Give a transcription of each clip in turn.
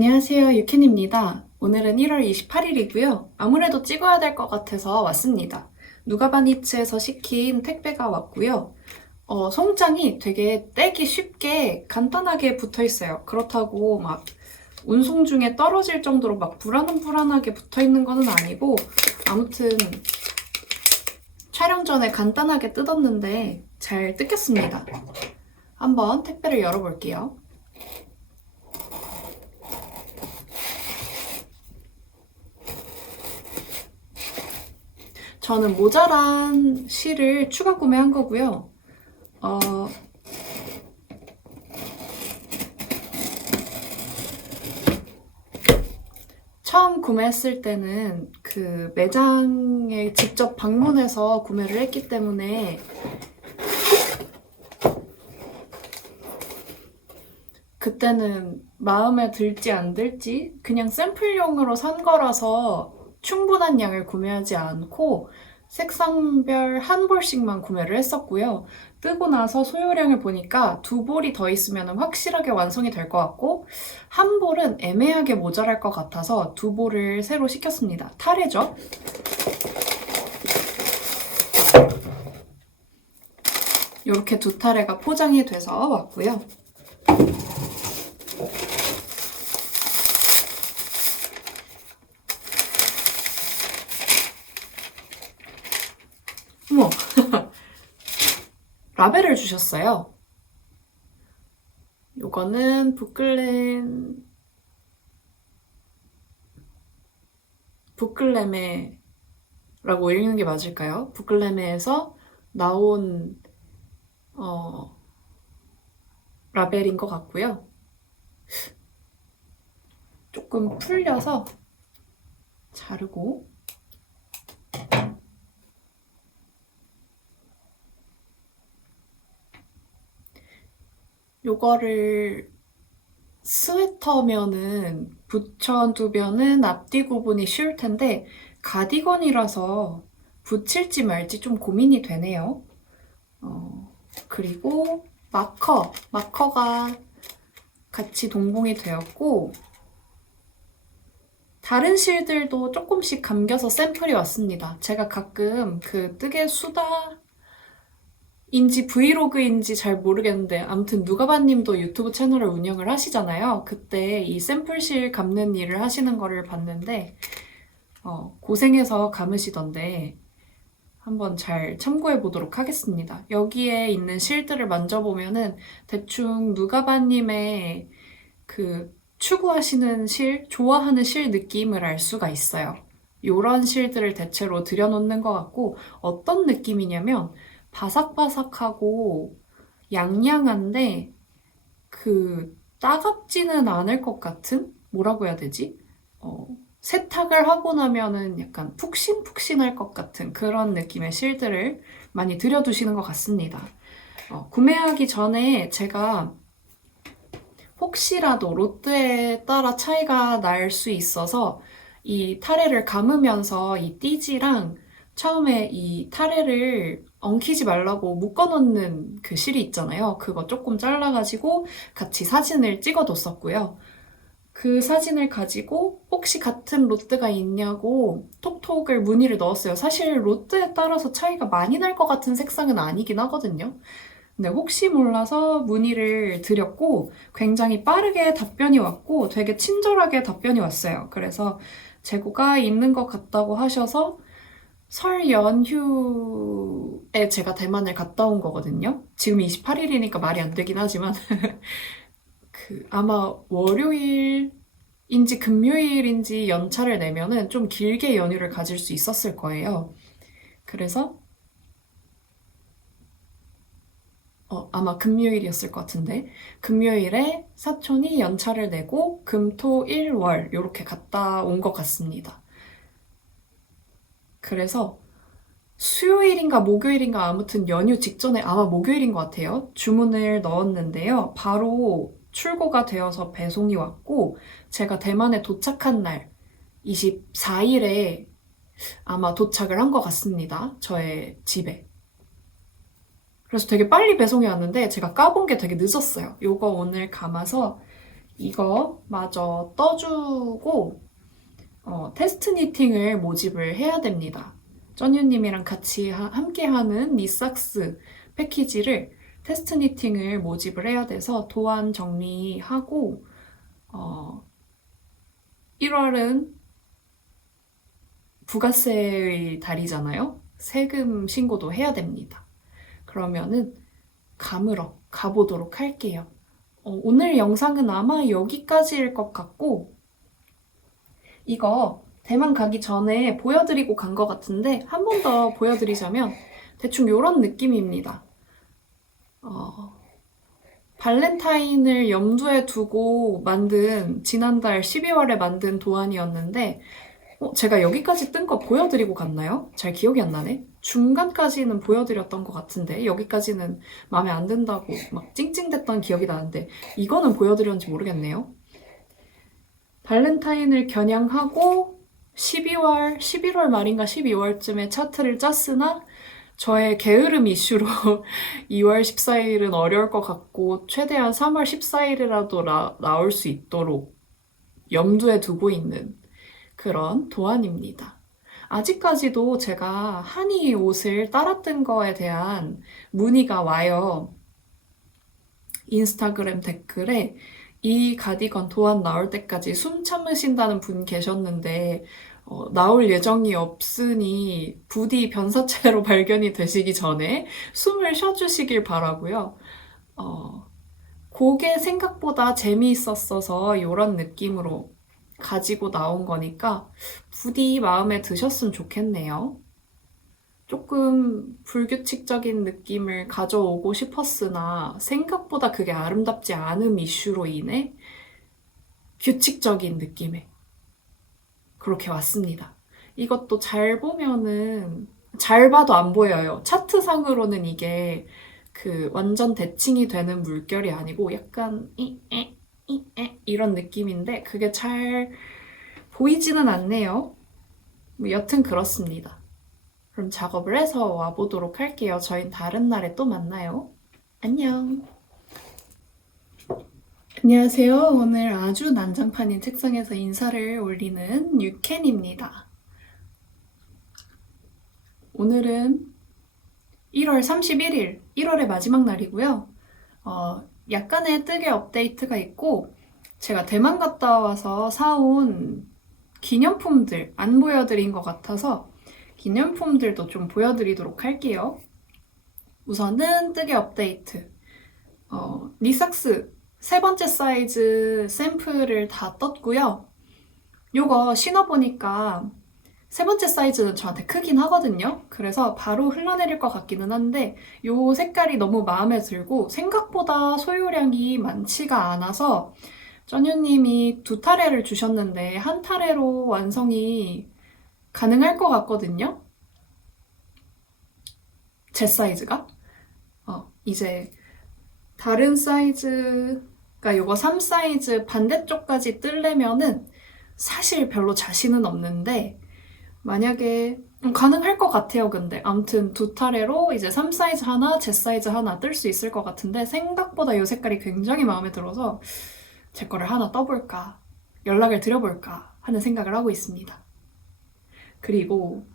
안녕하세요, 유캔입니다. 오늘은 1월 28일이고요. 아무래도 찍어야 될 것 같아서 왔습니다. 누가바니츠에서 시킨 택배가 왔고요. 송장이 되게 떼기 쉽게 간단하게 붙어 있어요. 그렇다고 막 운송 중에 떨어질 정도로 막 불안하게 붙어 있는 거는 아니고, 아무튼 촬영 전에 간단하게 뜯었는데 잘 뜯겼습니다. 한번 택배를 열어볼게요. 저는 모자란 실을 추가 구매한 거고요. 처음 구매했을 때는 그 매장에 직접 방문해서 구매를 했기 때문에 그때는 마음에 들지 안 들지 그냥 샘플용으로 산 거라서 충분한 양을 구매하지 않고 색상별 한 볼씩만 구매를 했었고요. 뜨고 나서 소요량을 보니까 2볼이 더 있으면 확실하게 완성이 될 것 같고, 한 볼은 애매하게 모자랄 것 같아서 2볼을 새로 시켰습니다. 타레죠. 이렇게 2타레가 포장이 돼서 왔고요. 어머! 라벨을 주셨어요. 요거는 부클레메라고 읽는 게 맞을까요? 부클레메에서 나온 라벨인 것 같고요. 조금 풀려서 자르고, 요거를 스웨터면은 붙여두면은 앞뒤 구분이 쉬울 텐데 가디건이라서 붙일지 말지 좀 고민이 되네요. 그리고 마커가 같이 동봉이 되었고, 다른 실들도 조금씩 감겨서 샘플이 왔습니다. 제가 가끔 그 뜨개 수다인지 브이로그인지 잘 모르겠는데, 아무튼 누가바님도 유튜브 채널을 운영을 하시잖아요. 그때 이 샘플실 감는 일을 하시는 거를 봤는데 고생해서 감으시던데 한번 잘 참고해 보도록 하겠습니다. 여기에 있는 실들을 만져보면은 대충 누가바님의 그 추구하시는 실, 좋아하는 실 느낌을 알 수가 있어요. 요런 실들을 대체로 들여놓는 것 같고, 어떤 느낌이냐면 바삭바삭하고 양양한데 그 따갑지는 않을 것 같은? 뭐라고 해야 되지? 세탁을 하고 나면은 약간 푹신푹신할 것 같은 그런 느낌의 실들을 많이 들여두시는 것 같습니다. 구매하기 전에 제가 혹시라도 롯데에 따라 차이가 날 수 있어서 이 타레를 감으면서 이 띠지랑 처음에 이 타레를 엉키지 말라고 묶어놓는 그 실이 있잖아요. 그거 조금 잘라가지고 같이 사진을 찍어뒀었고요. 그 사진을 가지고 혹시 같은 롯데가 있냐고 톡톡을 문의를 넣었어요. 사실 롯데에 따라서 차이가 많이 날 것 같은 색상은 아니긴 하거든요. 근데 혹시 몰라서 문의를 드렸고 굉장히 빠르게 답변이 왔고 되게 친절하게 답변이 왔어요. 그래서 재고가 있는 것 같다고 하셔서 설 연휴에 제가 대만을 갔다 온 거거든요. 지금 28일이니까 말이 안 되긴 하지만 아마 월요일인지 금요일인지 연차를 내면은 좀 길게 연휴를 가질 수 있었을 거예요. 그래서 아마 금요일이었을 것 같은데, 금요일에 사촌이 연차를 내고 금토 일월 이렇게 갔다 온 것 같습니다. 그래서 수요일인가 목요일인가 아무튼 연휴 직전에, 아마 목요일인 것 같아요. 주문을 넣었는데요. 바로 출고가 되어서 배송이 왔고, 제가 대만에 도착한 날 24일에 아마 도착을 한 것 같습니다. 저의 집에. 그래서 되게 빨리 배송이 왔는데 제가 까본 게 되게 늦었어요. 요거 오늘 감아서 이거 마저 떠주고 테스트 니팅을 모집을 해야 됩니다. 쩐유님이랑 같이 함께하는 니삭스 패키지를 테스트 니팅을 모집을 해야 돼서 도안 정리하고 1월은 부가세의 달이잖아요. 세금 신고도 해야 됩니다. 그러면은 감으러 가보도록 할게요. 오늘 영상은 아마 여기까지일 것 같고 이거 대만 가기 전에 보여드리고 간 것 같은데 한 번 더 보여드리자면 대충 이런 느낌입니다. 발렌타인을 염두에 두고 만든 지난달 12월에 만든 도안이었는데 제가 여기까지 뜬 거 보여드리고 갔나요? 잘 기억이 안 나네. 중간까지는 보여드렸던 것 같은데 여기까지는 마음에 안 든다고 막 찡찡댔던 기억이 나는데 이거는 보여드렸는지 모르겠네요. 발렌타인을 겨냥하고 11월 말인가 12월쯤에 차트를 짰으나 저의 게으름 이슈로 2월 14일은 어려울 것 같고 최대한 3월 14일이라도 나올 수 있도록 염두에 두고 있는 그런 도안입니다. 아직까지도 제가 한이 옷을 따랐던 거에 대한 문의가 와요. 인스타그램 댓글에 이 가디건 도안 나올 때까지 숨 참으신다는 분 계셨는데 나올 예정이 없으니 부디 변사체로 발견이 되시기 전에 숨을 쉬어주시길 바라고요. 그게 생각보다 재미있었어서 이런 느낌으로 가지고 나온 거니까 부디 마음에 드셨으면 좋겠네요. 조금 불규칙적인 느낌을 가져오고 싶었으나 생각보다 그게 아름답지 않은 이슈로 인해 규칙적인 느낌에 그렇게 왔습니다. 이것도 잘 보면은 잘 봐도 안 보여요. 차트상으로는 이게 그 완전 대칭이 되는 물결이 아니고 약간 이런 느낌인데 그게 잘 보이지는 않네요. 여튼 그렇습니다. 그럼 작업을 해서 와보도록 할게요. 저희는 다른 날에 또 만나요. 안녕. 안녕하세요. 오늘 아주 난장판인 책상에서 인사를 올리는 유캔입니다. 오늘은 1월 31일, 1월의 마지막 날이고요. 약간의 뜨개 업데이트가 있고 제가 대만 갔다 와서 사온 기념품들 안 보여드린 것 같아서 기념품들도 좀 보여드리도록 할게요. 우선은 뜨개 업데이트. 니삭스 3번째 사이즈 샘플을 다 떴고요. 요거 신어보니까 3번째 사이즈는 저한테 크긴 하거든요. 그래서 바로 흘러내릴 것 같기는 한데 요 색깔이 너무 마음에 들고 생각보다 소요량이 많지가 않아서 쩐유님이 2타레를 주셨는데 한 타레로 완성이 가능할 것 같거든요. 제 사이즈가. 이제 다른 사이즈가 요거 3 사이즈 반대쪽까지 뜰려면은 사실 별로 자신은 없는데 만약에 가능할 것 같아요. 근데 아무튼 2타레로 이제 3 사이즈 하나, 제 사이즈 하나 뜰 수 있을 것 같은데 생각보다 이 색깔이 굉장히 마음에 들어서 제 거를 하나 떠볼까, 연락을 드려볼까 하는 생각을 하고 있습니다. 그리고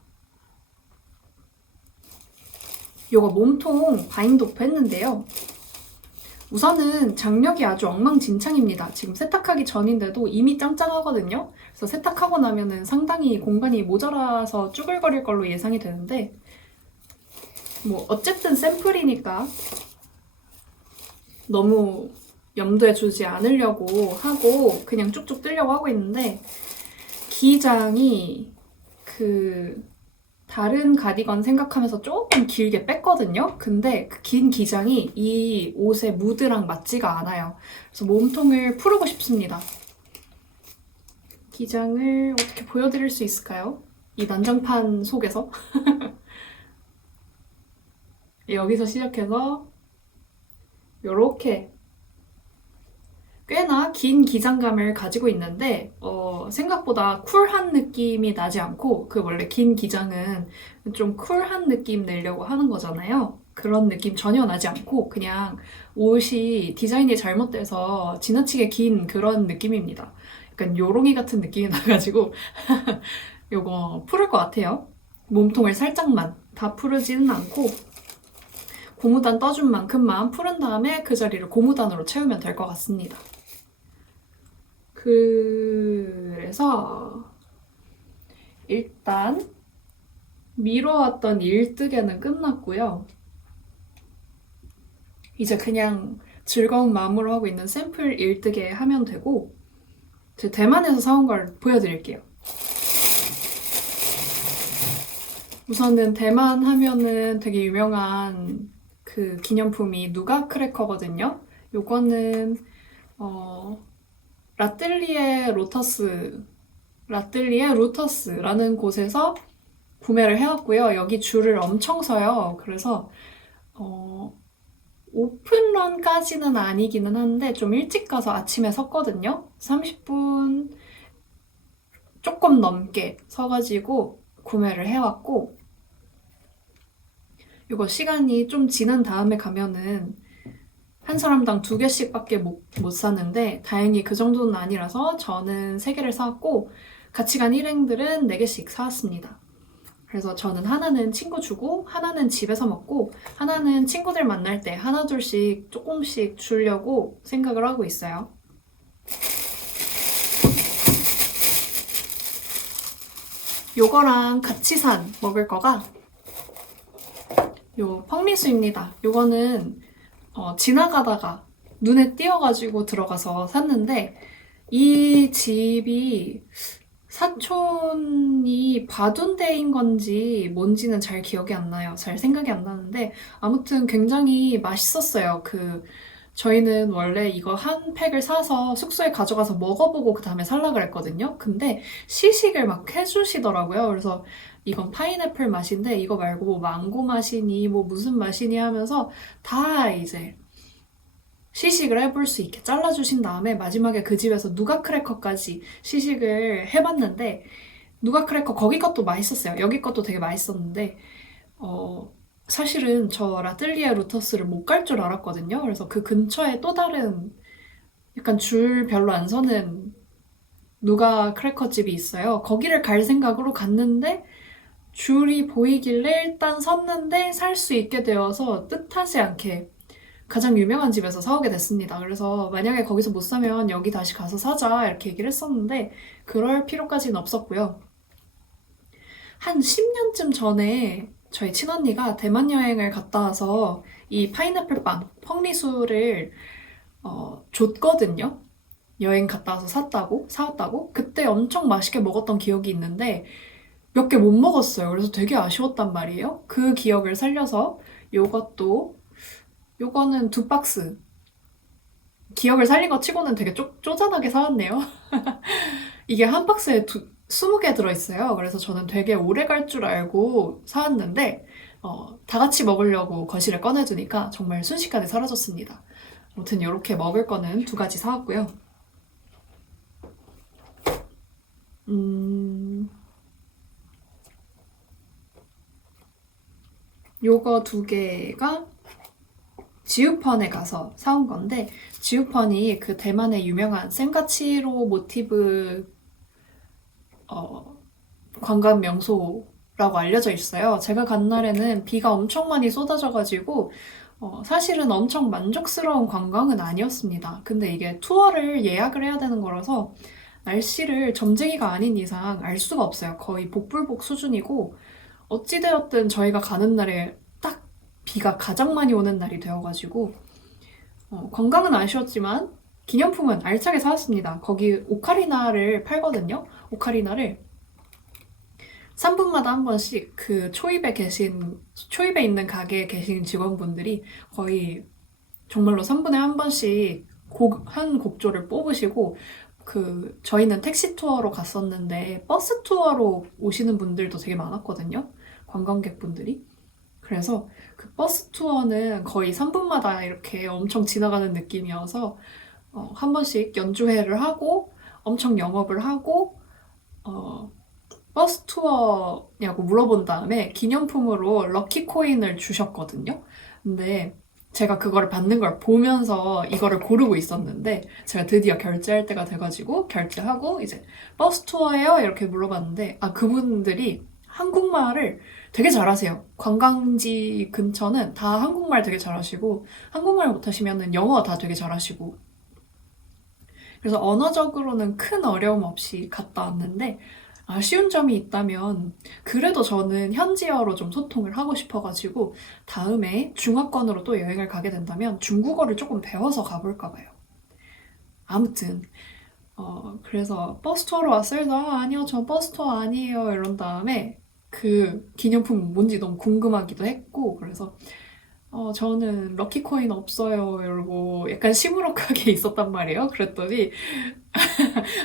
요거 몸통 바인드 오프 했는데요. 우선은 장력이 아주 엉망진창입니다. 지금 세탁하기 전인데도 이미 짱짱하거든요. 그래서 세탁하고 나면은 상당히 공간이 모자라서 쭈글거릴 걸로 예상이 되는데 뭐 어쨌든 샘플이니까 너무 염두에 두지 않으려고 하고 그냥 쭉쭉 뜨려고 하고 있는데 기장이 그 다른 가디건 생각하면서 조금 길게 뺐거든요. 근데 그 긴 기장이 이 옷의 무드랑 맞지가 않아요. 그래서 몸통을 풀고 싶습니다. 기장을 어떻게 보여드릴 수 있을까요? 이 난장판 속에서 여기서 시작해서 이렇게 꽤나 긴 기장감을 가지고 있는데 생각보다 쿨한 느낌이 나지 않고 그 원래 긴 기장은 좀 쿨한 느낌 내려고 하는 거잖아요. 그런 느낌 전혀 나지 않고 그냥 옷이 디자인이 잘못돼서 지나치게 긴 그런 느낌입니다. 약간 요롱이 같은 느낌이 나가지고 요거 풀을 것 같아요. 몸통을 살짝만, 다 풀지는 않고 고무단 떠준 만큼만 풀은 다음에 그 자리를 고무단으로 채우면 될 것 같습니다. 그래서 일단 미뤄왔던 일뜨개는 끝났고요. 이제 그냥 즐거운 마음으로 하고 있는 샘플 일뜨개 하면 되고, 제 대만에서 사온 걸 보여드릴게요. 우선은 대만 하면은 되게 유명한 그 기념품이 누가 크래커거든요. 요거는 라뜰리에 루터스라는 곳에서 구매를 해왔고요. 여기 줄을 엄청 서요. 그래서 오픈런까지는 아니기는 한데 좀 일찍 가서 아침에 섰거든요. 30분 조금 넘게 서가지고 구매를 해왔고, 이거 시간이 좀 지난 다음에 가면은 한 사람당 2개씩밖에 못 사는데 다행히 그 정도는 아니라서 저는 3개를 사왔고 같이 간 일행들은 4개씩 사왔습니다. 그래서 저는 하나는 친구 주고 하나는 집에서 먹고 하나는 친구들 만날 때 하나둘씩 조금씩 주려고 생각을 하고 있어요. 요거랑 같이 산 먹을 거가 요 펑리수입니다. 요거는 지나가다가 눈에 띄어가지고 들어가서 샀는데 이 집이 사촌이 바둔데인 건지 뭔지는 잘 기억이 안 나요. 잘 생각이 안 나는데 아무튼 굉장히 맛있었어요. 저희는 원래 이거 한 팩을 사서 숙소에 가져가서 먹어보고 그 다음에 살라 그랬거든요. 근데 시식을 막 해주시더라고요. 그래서 이건 파인애플 맛인데 이거 말고 뭐 망고 맛이니 뭐 무슨 맛이니 하면서 다 이제 시식을 해볼 수 있게 잘라주신 다음에 마지막에 그 집에서 누가 크래커까지 시식을 해봤는데 누가 크래커 거기 것도 맛있었어요. 여기 것도 되게 맛있었는데 사실은 저 라뜰리에 루터스를 못 갈 줄 알았거든요. 그래서 그 근처에 또 다른 약간 줄 별로 안 서는 누가 크래커 집이 있어요. 거기를 갈 생각으로 갔는데 줄이 보이길래 일단 섰는데 살 수 있게 되어서 뜻하지 않게 가장 유명한 집에서 사오게 됐습니다. 그래서 만약에 거기서 못 사면 여기 다시 가서 사자 이렇게 얘기를 했었는데 그럴 필요까지는 없었고요. 한 10년쯤 전에 저희 친언니가 대만 여행을 갔다 와서 이 파인애플 빵, 펑리수를 줬거든요. 여행 갔다 와서 사왔다고. 그때 엄청 맛있게 먹었던 기억이 있는데 몇 개 못 먹었어요. 그래서 되게 아쉬웠단 말이에요. 그 기억을 살려서 요거는 2박스. 기억을 살린 것 치고는 되게 쪼잔하게 사왔네요. 이게 한 박스에 20개 들어있어요. 그래서 저는 되게 오래 갈 줄 알고 사왔는데 다 같이 먹으려고 거실에 꺼내두니까 정말 순식간에 사라졌습니다. 아무튼 이렇게 먹을 거는 2가지 사왔고요. 요거 2개가 지우펀에 가서 사온 건데 지우펀이 그 대만의 유명한 센가치로 모티브 관광 명소라고 알려져 있어요. 제가 간 날에는 비가 엄청 많이 쏟아져가지고 사실은 엄청 만족스러운 관광은 아니었습니다. 근데 이게 투어를 예약을 해야 되는 거라서 날씨를 점쟁이가 아닌 이상 알 수가 없어요. 거의 복불복 수준이고 어찌되었든 저희가 가는 날에 딱 비가 가장 많이 오는 날이 되어가지고 관광은 아쉬웠지만 기념품은 알차게 사왔습니다. 거기 오카리나를 팔거든요. 오카리나를 3분마다 한 번씩 그 초입에 있는 가게에 계신 직원분들이 거의 정말로 3분에 한 번씩 한 곡조를 뽑으시고 저희는 택시 투어로 갔었는데 버스 투어로 오시는 분들도 되게 많았거든요. 관광객분들이. 그래서 그 버스 투어는 거의 3분마다 이렇게 엄청 지나가는 느낌이어서 한 번씩 연주회를 하고 엄청 영업을 하고 버스 투어냐고 물어본 다음에 기념품으로 럭키 코인을 주셨거든요. 근데 제가 그거를 받는 걸 보면서 이거를 고르고 있었는데 제가 드디어 결제할 때가 돼가지고 결제하고 이제 버스 투어예요? 이렇게 물어봤는데 그분들이 한국말을 되게 잘하세요. 관광지 근처는 다 한국말 되게 잘하시고 한국말 못하시면은 영어 다 되게 잘하시고 그래서 언어적으로는 큰 어려움 없이 갔다 왔는데 아쉬운 점이 있다면 그래도 저는 현지어로 좀 소통을 하고 싶어가지고 다음에 중화권으로 또 여행을 가게 된다면 중국어를 조금 배워서 가볼까 봐요. 아무튼 그래서 버스 투어로 왔어요. 그래서 아니요 저 버스 투어 아니에요 이런 다음에 그 기념품 뭔지 너무 궁금하기도 했고 그래서 저는 럭키코인 없어요 이러고 약간 시무룩하게 있었단 말이에요. 그랬더니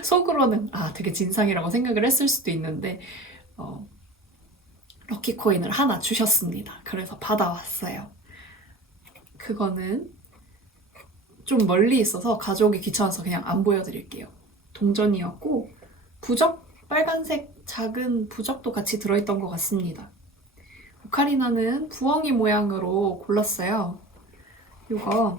속으로는 되게 진상이라고 생각을 했을 수도 있는데 럭키코인을 하나 주셨습니다. 그래서 받아왔어요. 그거는 좀 멀리 있어서 가져오기 귀찮아서 그냥 안 보여드릴게요. 동전이었고 부적? 빨간색 작은 부적도 같이 들어있던 것 같습니다. 오카리나는 부엉이 모양으로 골랐어요. 이거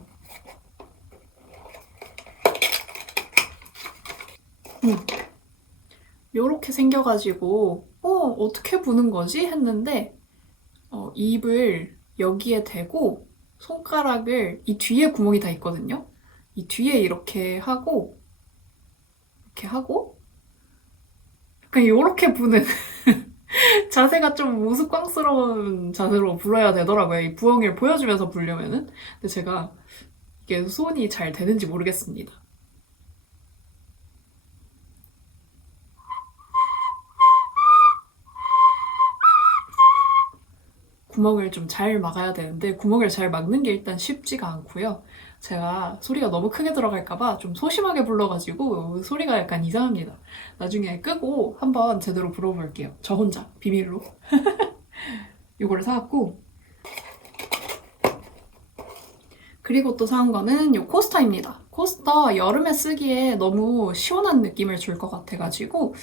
요렇게 생겨가지고 어떻게 부는 거지? 했는데 입을 여기에 대고 손가락을 이 뒤에 구멍이 다 있거든요. 이 뒤에 이렇게 하고 그냥 요렇게 부는 자세가 좀 우스꽝스러운 자세로 불어야 되더라고요. 이 부엉이를 보여주면서 불려면은. 근데 제가 이게 손이 잘 되는지 모르겠습니다. 구멍을 좀 잘 막아야 되는데 구멍을 잘 막는 게 일단 쉽지가 않고요. 제가 소리가 너무 크게 들어갈까봐 좀 소심하게 불러가지고 소리가 약간 이상합니다. 나중에 끄고 한번 제대로 불어볼게요. 저 혼자 비밀로. 이거를 사왔고 그리고 또 사온 거는 이 코스터입니다. 코스터 여름에 쓰기에 너무 시원한 느낌을 줄 것 같아가지고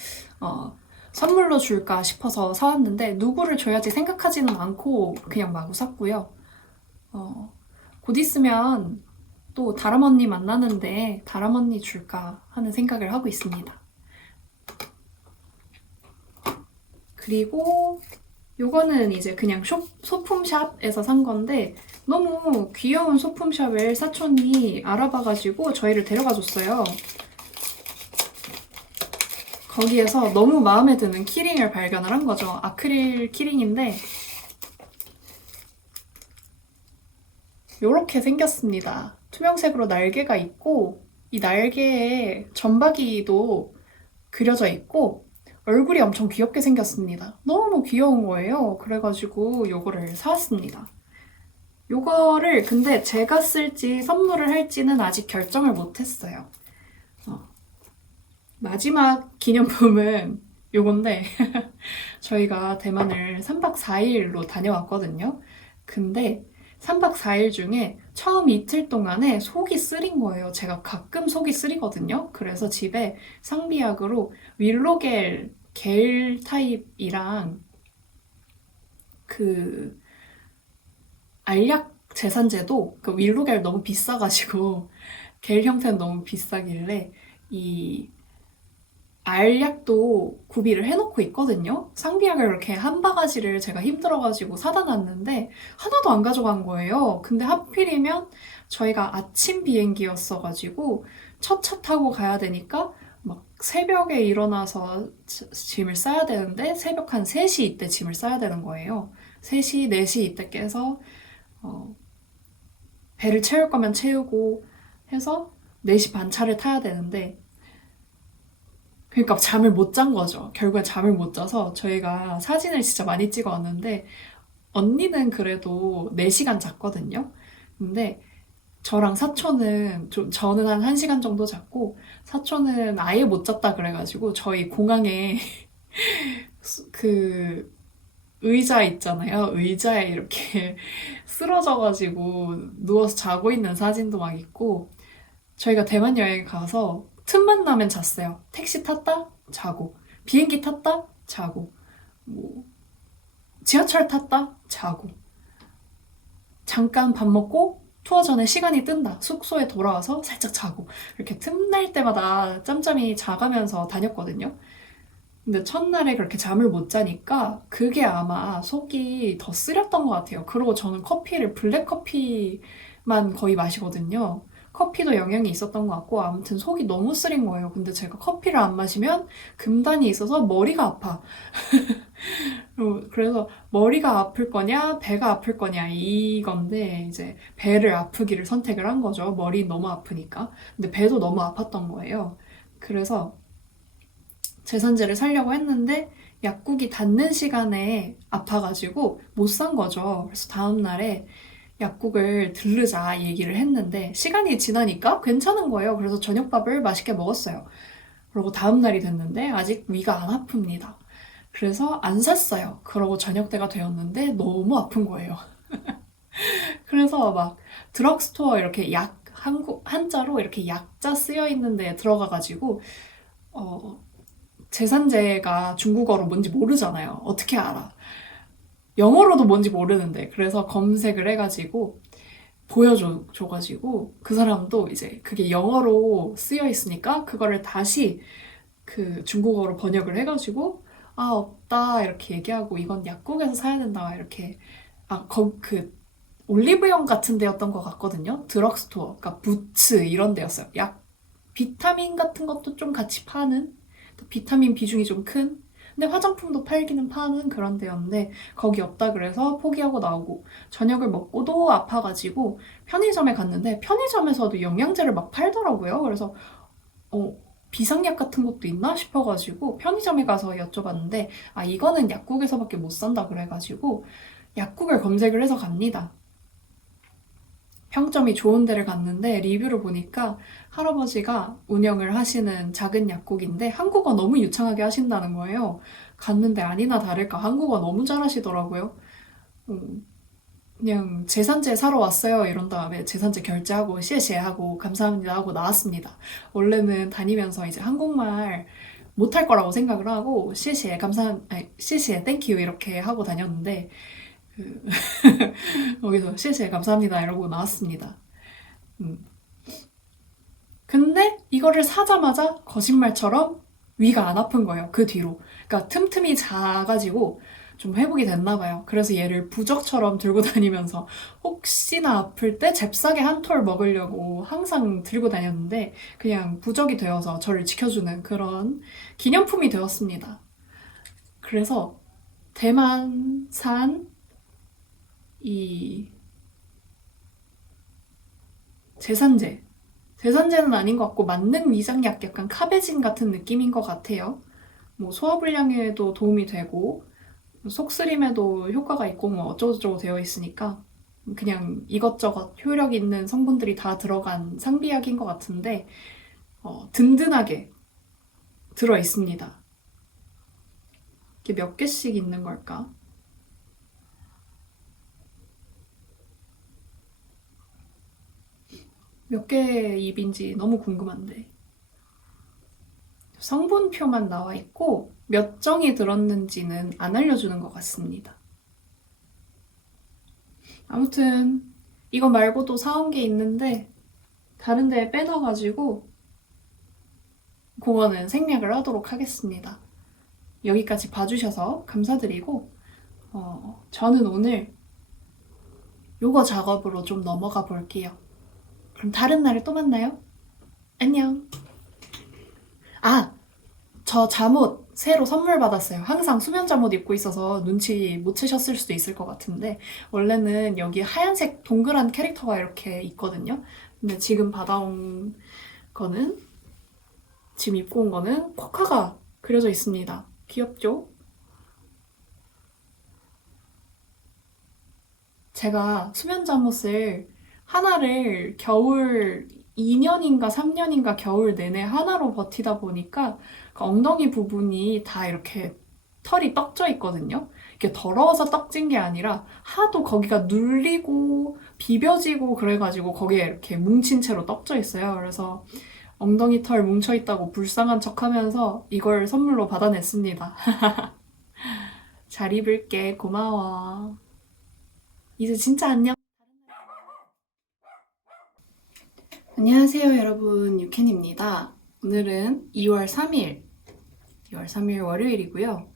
선물로 줄까 싶어서 사왔는데 누구를 줘야지 생각하지는 않고 그냥 마구 샀고요. 곧 있으면 또 다람 언니 만나는데 다람 언니 줄까 하는 생각을 하고 있습니다. 그리고 요거는 이제 그냥 소품샵에서 산 건데 너무 귀여운 소품샵을 사촌이 알아봐가지고 저희를 데려가 줬어요. 거기에서 너무 마음에 드는 키링을 발견을 한 거죠. 아크릴 키링인데 요렇게 생겼습니다. 투명색으로 날개가 있고 이 날개에 점박이도 그려져 있고 얼굴이 엄청 귀엽게 생겼습니다. 너무 귀여운 거예요. 그래가지고 요거를 사왔습니다. 요거를 근데 제가 쓸지 선물을 할지는 아직 결정을 못했어요. 마지막 기념품은 요건데 저희가 대만을 3박 4일로 다녀왔거든요. 근데 3박 4일 중에 처음 이틀 동안에 속이 쓰린 거예요. 제가 가끔 속이 쓰리거든요. 그래서 집에 상비약으로 윌로겔 겔 타입이랑 그 알약 제산제도 그 윌로겔 너무 비싸가지고 겔 형태는 너무 비싸길래 이 알약도 구비를 해놓고 있거든요. 상비약을 이렇게 한 바가지를 제가 힘들어가지고 사다 놨는데 하나도 안 가져간 거예요. 근데 하필이면 저희가 아침 비행기였어가지고 첫 차 타고 가야 되니까 막 새벽에 일어나서 짐을 싸야 되는데 새벽 한 3시 이때 짐을 싸야 되는 거예요. 3시, 4시 이때 깨서 배를 채울 거면 채우고 해서 4시 반 차를 타야 되는데 그러니까 잠을 못 잔 거죠. 결국엔 잠을 못 자서 저희가 사진을 진짜 많이 찍어 왔는데 언니는 그래도 4시간 잤거든요. 근데 저랑 사촌은 저는 한 1시간 정도 잤고 사촌은 아예 못 잤다 그래가지고 저희 공항에 그 의자 있잖아요. 의자에 이렇게 쓰러져가지고 누워서 자고 있는 사진도 막 있고 저희가 대만 여행 가서 틈만 나면 잤어요. 택시 탔다? 자고. 비행기 탔다? 자고, 뭐 지하철 탔다? 자고, 잠깐 밥 먹고 투어 전에 시간이 뜬다. 숙소에 돌아와서 살짝 자고. 이렇게 틈날 때마다 짬짬이 자가면서 다녔거든요. 근데 첫날에 그렇게 잠을 못 자니까 그게 아마 속이 더 쓰렸던 것 같아요. 그리고 저는 커피를 블랙커피만 거의 마시거든요. 커피도 영향이 있었던 것 같고 아무튼 속이 너무 쓰린 거예요. 근데 제가 커피를 안 마시면 금단이 있어서 머리가 아파. 그래서 머리가 아플 거냐, 배가 아플 거냐 이건데 이제 배를 아프기를 선택을 한 거죠. 머리 너무 아프니까. 근데 배도 너무 아팠던 거예요. 그래서 제산제를 사려고 했는데 약국이 닫는 시간에 아파가지고 못 산 거죠. 그래서 다음날에 약국을 들르자 얘기를 했는데 시간이 지나니까 괜찮은 거예요. 그래서 저녁밥을 맛있게 먹었어요. 그리고 다음날이 됐는데 아직 위가 안 아픕니다. 그래서 안 샀어요. 그러고 저녁 때가 되었는데 너무 아픈 거예요. 그래서 막 드럭스토어 이렇게 한자로 이렇게 약자 쓰여 있는 데 들어가가지고 제산제가 중국어로 뭔지 모르잖아요. 어떻게 알아? 영어로도 뭔지 모르는데 그래서 검색을 해가지고 보여줘가지고 그 사람도 이제 그게 영어로 쓰여 있으니까 그거를 다시 그 중국어로 번역을 해가지고 아 없다 이렇게 얘기하고 이건 약국에서 사야 된다 이렇게 그 올리브영 같은 데였던 것 같거든요. 드럭스토어, 그러니까 부츠 이런 데였어요. 약 비타민 같은 것도 좀 같이 파는 비타민 비중이 좀 큰. 근데 화장품도 팔기는 파는 그런 데였는데 거기 없다 그래서 포기하고 나오고 저녁을 먹고도 아파가지고 편의점에 갔는데 편의점에서도 영양제를 막 팔더라고요. 그래서 어, 비상약 같은 것도 있나 싶어가지고 편의점에 가서 여쭤봤는데 아 이거는 약국에서밖에 못 산다 그래가지고 약국을 검색을 해서 갑니다. 평점이 좋은 데를 갔는데 리뷰를 보니까 할아버지가 운영을 하시는 작은 약국인데 한국어 너무 유창하게 하신다는 거예요. 갔는데 아니나 다를까 한국어 너무 잘하시더라고요. 그냥 제산제 사러 왔어요 이런 다음에 제산제 결제하고 시에시에하고 감사합니다 하고 나왔습니다. 원래는 다니면서 이제 한국말 못할 거라고 생각을 하고 시에시에 아니 시에시에 땡큐 이렇게 하고 다녔는데 그 거기서 시에시에 감사합니다 이러고 나왔습니다. 음. 근데 이거를 사자마자 거짓말처럼 위가 안 아픈 거예요. 그 뒤로. 그러니까 틈틈이 자가지고 좀 회복이 됐나 봐요. 그래서 얘를 부적처럼 들고 다니면서 혹시나 아플 때 잽싸게 한 톨 먹으려고 항상 들고 다녔는데 그냥 부적이 되어서 저를 지켜주는 그런 기념품이 되었습니다. 그래서 대만산 이 제산제 제산제는 아닌 것 같고 만능 위장약 약간 카베진 같은 느낌인 것 같아요. 뭐 소화불량에도 도움이 되고 속쓰림에도 효과가 있고 뭐 어쩌고저쩌고 되어 있으니까 그냥 이것저것 효력 있는 성분들이 다 들어간 상비약인 것 같은데 든든하게 들어 있습니다. 이게 몇 개씩 있는 걸까? 몇 개의 입인지 너무 궁금한데. 성분표만 나와 있고 몇 정이 들었는지는 안 알려주는 것 같습니다. 아무튼 이거 말고도 사온 게 있는데 다른 데에 빼놔가지고 그거는 생략을 하도록 하겠습니다. 여기까지 봐주셔서 감사드리고 저는 오늘 요거 작업으로 좀 넘어가 볼게요. 그럼 다른 날에 또 만나요. 안녕. 아, 저 잠옷 새로 선물 받았어요. 항상 수면 잠옷 입고 있어서 눈치 못 채셨을 수도 있을 것 같은데 원래는 여기 하얀색 동그란 캐릭터가 이렇게 있거든요. 근데 지금 받아온 거는 지금 입고 온 거는 쿼카가 그려져 있습니다. 귀엽죠? 제가 수면 잠옷을 하나를 겨울 2년인가 3년인가 겨울 내내 하나로 버티다 보니까 그 엉덩이 부분이 다 이렇게 털이 떡져 있거든요. 이게 더러워서 떡진 게 아니라 하도 거기가 눌리고 비벼지고 그래가지고 거기에 이렇게 뭉친 채로 떡져 있어요. 그래서 엉덩이 털 뭉쳐 있다고 불쌍한 척 하면서 이걸 선물로 받아냈습니다. 잘 입을게. 고마워. 이제 진짜 안녕. 안녕하세요, 여러분. 유캔입니다. 오늘은 2월 3일, 월요일이고요.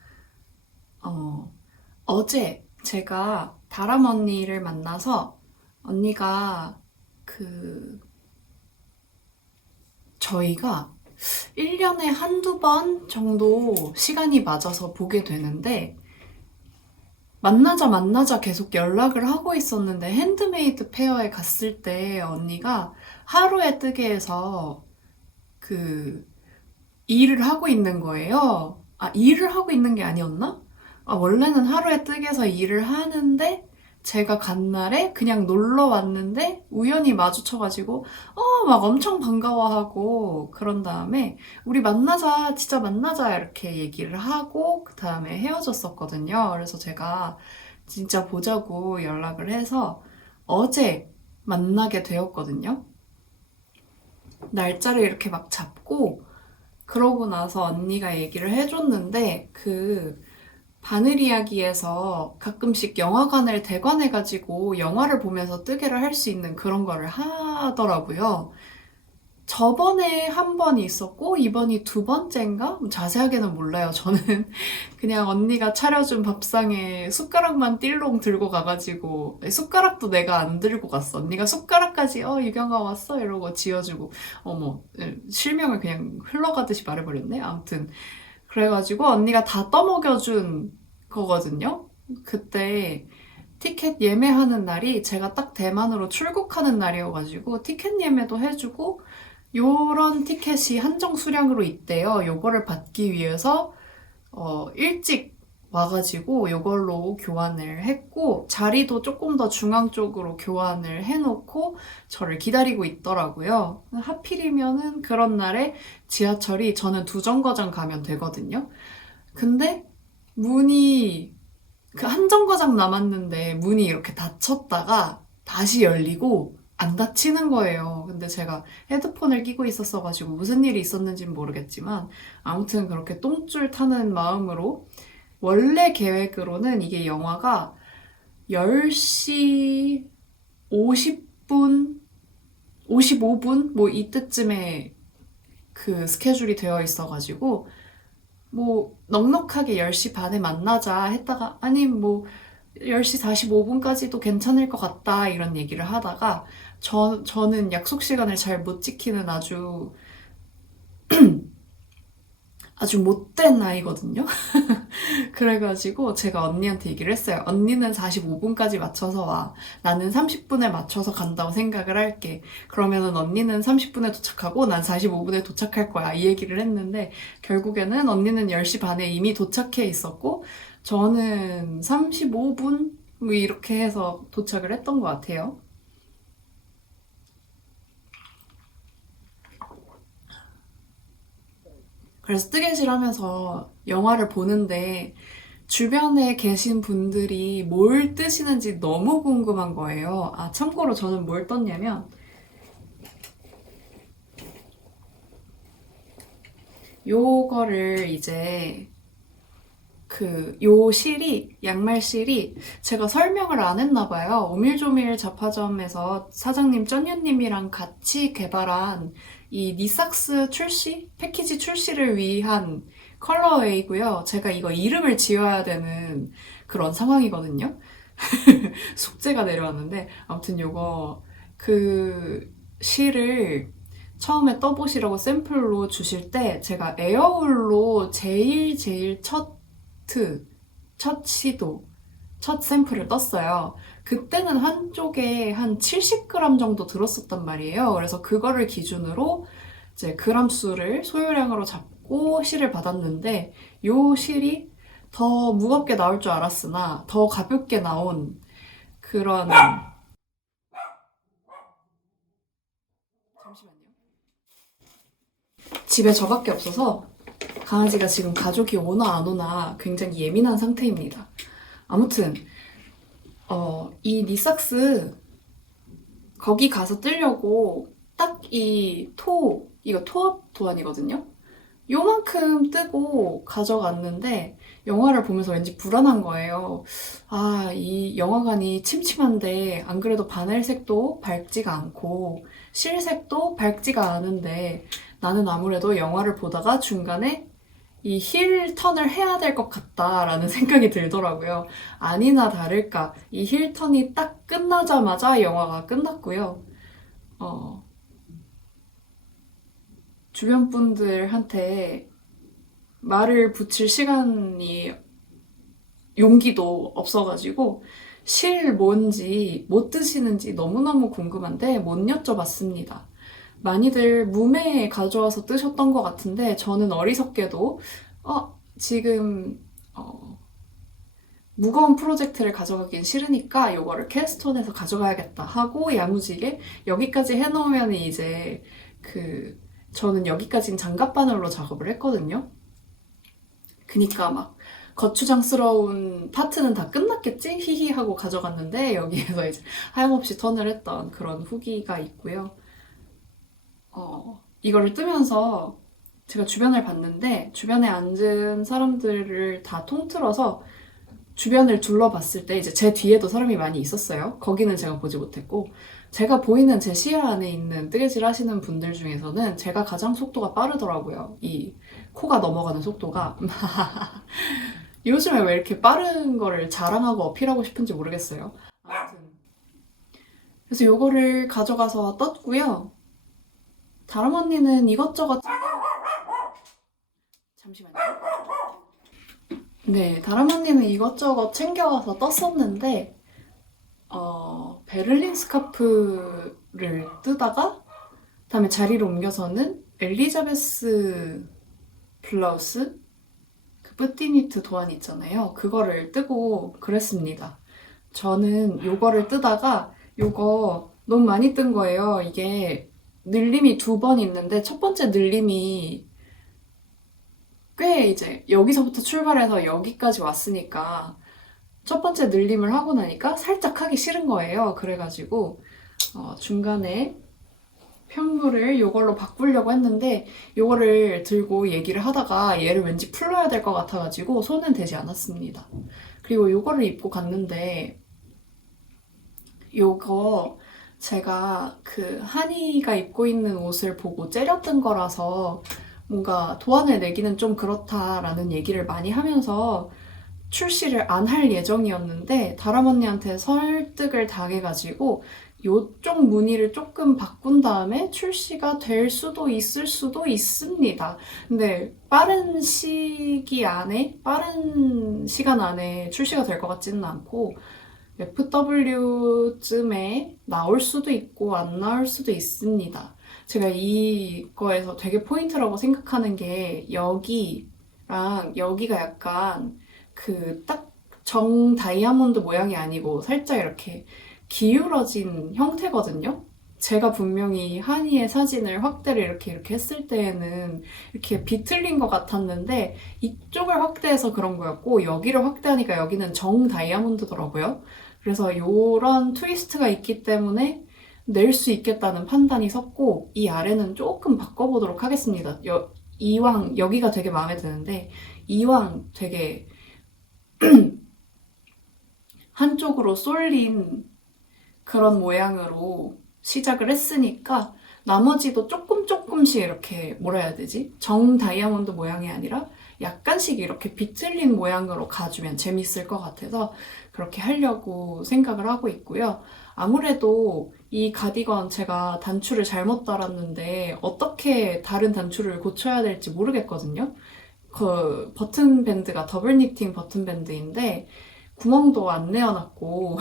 어제 제가 다람 언니를 만나서 언니가 저희가 1년에 한두 번 정도 시간이 맞아서 보게 되는데 만나자 계속 연락을 하고 있었는데 핸드메이드 페어에 갔을 때 언니가 하루에 뜨게 해서 일을 하고 있는 거예요. 아, 일을 하고 있는 게 아니었나? 아, 원래는 하루에 뜨개서 일을 하는데 제가 간 날에 그냥 놀러 왔는데 우연히 마주쳐가지고 막 엄청 반가워하고 그런 다음에 우리 만나자, 진짜 만나자 이렇게 얘기를 하고 그 다음에 헤어졌었거든요. 그래서 제가 진짜 보자고 연락을 해서 어제 만나게 되었거든요. 날짜를 이렇게 막 잡고 그러고 나서 언니가 얘기를 해줬는데 바늘 이야기에서 가끔씩 영화관을 대관해가지고 영화를 보면서 뜨개를 할 수 있는 그런 거를 하더라고요. 저번에 한 번 있었고 이번이 두 번째인가? 자세하게는 몰라요. 저는 그냥 언니가 차려준 밥상에 숟가락만 띨렁 들고 가가지고 숟가락도 내가 안 들고 갔어. 언니가 숟가락까지 유경아 왔어? 이러고 지어주고 어머 실명을 그냥 흘러가듯이 말해버렸네. 아무튼 그래가지고 언니가 다 떠먹여준 거거든요. 그때 티켓 예매하는 날이 제가 딱 대만으로 출국하는 날이어가지고 티켓 예매도 해주고 요런 티켓이 한정 수량으로 있대요. 요거를 받기 위해서 일찍 와가지고 요걸로 교환을 했고 자리도 조금 더 중앙 쪽으로 교환을 해놓고 저를 기다리고 있더라고요. 하필이면은 그런 날에 지하철이 저는 두 정거장 가면 되거든요. 근데 문이 한 정거장 남았는데 문이 이렇게 닫혔다가 다시 열리고 안 닫히는 거예요. 근데 제가 헤드폰을 끼고 있었어가지고 무슨 일이 있었는지는 모르겠지만 아무튼 그렇게 똥줄 타는 마음으로 원래 계획으로는 이게 영화가 10시 50분, 55분 뭐 이때쯤에 스케줄이 되어 있어가지고 뭐 넉넉하게 10시 반에 만나자 했다가 아니 뭐 10시 45분까지도 괜찮을 것 같다 이런 얘기를 하다가 저는 약속 시간을 잘 못 지키는 아주 못된 아이거든요. 그래가지고 제가 언니한테 얘기를 했어요. 언니는 45분까지 맞춰서 와. 나는 30분에 맞춰서 간다고 생각을 할게. 그러면은 언니는 30분에 도착하고 난 45분에 도착할 거야. 이 얘기를 했는데 결국에는 언니는 10시 반에 이미 도착해 있었고 저는 35분 뭐 이렇게 해서 도착을 했던 것 같아요. 그래서 뜨개질 하면서 영화를 보는데 주변에 계신 분들이 뭘 뜨시는지 너무 궁금한 거예요. 아, 참고로 저는 뭘 떴냐면 요거를 이제 요 실이, 양말 실이 제가 설명을 안 했나 봐요. 오밀조밀 잡화점에서 사장님 쩐유님이랑 같이 개발한 이 니삭스 패키지 출시를 위한 컬러웨이고요. 제가 이거 이름을 지어야 되는 그런 상황이거든요. 숙제가 내려왔는데 아무튼 요거 실을 처음에 떠보시라고 샘플로 주실 때 제가 에어울로 제일 첫 시도, 첫 샘플을 떴어요. 그때는 한쪽에 한 70g 정도 들었었단 말이에요. 그래서 그거를 기준으로 이제 그람 수를 소요량으로 잡고 실을 받았는데 요 실이 더 무겁게 나올 줄 알았으나 더 가볍게 나온 그런 잠시만요. 집에 저밖에 없어서 강아지가 지금 가족이 오나 안 오나 굉장히 예민한 상태입니다. 아무튼 이 니삭스 거기 가서 뜨려고 딱 이거 토업 도안이거든요. 요만큼 뜨고 가져갔는데 영화를 보면서 왠지 불안한 거예요. 아, 이 영화관이 침침한데 안 그래도 바늘색도 밝지가 않고 실색도 밝지가 않은데 나는 아무래도 영화를 보다가 중간에 이 힐 턴을 해야 될 것 같다라는 생각이 들더라고요. 아니나 다를까 이 힐 턴이 딱 끝나자마자 영화가 끝났고요. 어, 주변 분들한테 말을 붙일 시간이 용기도 없어가지고 실 뭔지 못 드시는지 너무너무 궁금한데 못 여쭤봤습니다. 많이들 무매 가져와서 뜨셨던 것 같은데 저는 어리석게도 지금 무거운 프로젝트를 가져가긴 싫으니까 요거를 캡스톤에서 가져가야겠다 하고 야무지게 여기까지 해놓으면 이제 저는 여기까지는 장갑바늘로 작업을 했거든요. 그니까 막 거추장스러운 파트는 다 끝났겠지? 히히 하고 가져갔는데 여기에서 이제 하염없이 턴을 했던 그런 후기가 있고요. 이거를 뜨면서 제가 주변을 봤는데 주변에 앉은 사람들을 다 통틀어서 주변을 둘러봤을 때 이제 제 뒤에도 사람이 많이 있었어요. 거기는 제가 보지 못했고 제가 보이는 제 시야 안에 있는 뜨개질 하시는 분들 중에서는 제가 가장 속도가 빠르더라고요. 이 코가 넘어가는 속도가. 요즘에 왜 이렇게 빠른 거를 자랑하고 어필하고 싶은지 모르겠어요. 아무튼 그래서 요거를 가져가서 떴고요. 다름 언니는 이것저것 잠시만요. 네, 다름 언니는 이것저것 챙겨와서 떴었는데 베를린 스카프를 뜨다가 다음에 자리를 옮겨서는 엘리자베스 블라우스 그 뿌띠니트 도안 있잖아요. 그거를 뜨고 그랬습니다. 저는 요거를 뜨다가 요거 너무 많이 뜬 거예요. 이게 늘림이 2번 있는데 첫 번째 늘림이 꽤 이제 여기서부터 출발해서 여기까지 왔으니까 첫 번째 늘림을 하고 나니까 살짝 하기 싫은 거예요. 그래가지고 중간에 편물을 이걸로 바꾸려고 했는데 이거를 들고 얘기를 하다가 얘를 왠지 풀러야 될 것 같아가지고 손은 대지 않았습니다. 그리고 이거를 입고 갔는데 이거 제가 한이가 입고 있는 옷을 보고 째렸던 거라서 뭔가 도안을 내기는 좀 그렇다라는 얘기를 많이 하면서 출시를 안 할 예정이었는데 다람 언니한테 설득을 당해가지고 요쪽 무늬를 조금 바꾼 다음에 출시가 될 수도 있을 수도 있습니다. 근데 빠른 시간 안에 출시가 될 것 같지는 않고 FW쯤에 나올 수도 있고 안 나올 수도 있습니다. 제가 이거에서 되게 포인트라고 생각하는 게 여기랑 여기가 약간 딱 정 다이아몬드 모양이 아니고 살짝 이렇게 기울어진 형태거든요. 제가 분명히 한이의 사진을 확대를 이렇게 했을 때에는 이렇게 비틀린 것 같았는데 이쪽을 확대해서 그런 거였고 여기를 확대하니까 여기는 정 다이아몬드더라고요. 그래서 이런 트위스트가 있기 때문에 낼 수 있겠다는 판단이 섰고 이 아래는 조금 바꿔보도록 하겠습니다. 이왕 여기가 되게 마음에 드는데 이왕 되게 한쪽으로 쏠린 그런 모양으로 시작을 했으니까 나머지도 조금씩 이렇게 뭐라 해야 되지? 정 다이아몬드 모양이 아니라 약간씩 이렇게 비틀린 모양으로 가주면 재밌을 것 같아서 그렇게 하려고 생각을 하고 있고요. 아무래도 이 가디건 제가 단추를 잘못 달았는데 어떻게 다른 단추를 고쳐야 될지 모르겠거든요. 버튼 밴드가 더블 니팅 버튼 밴드인데 구멍도 안 내어놨고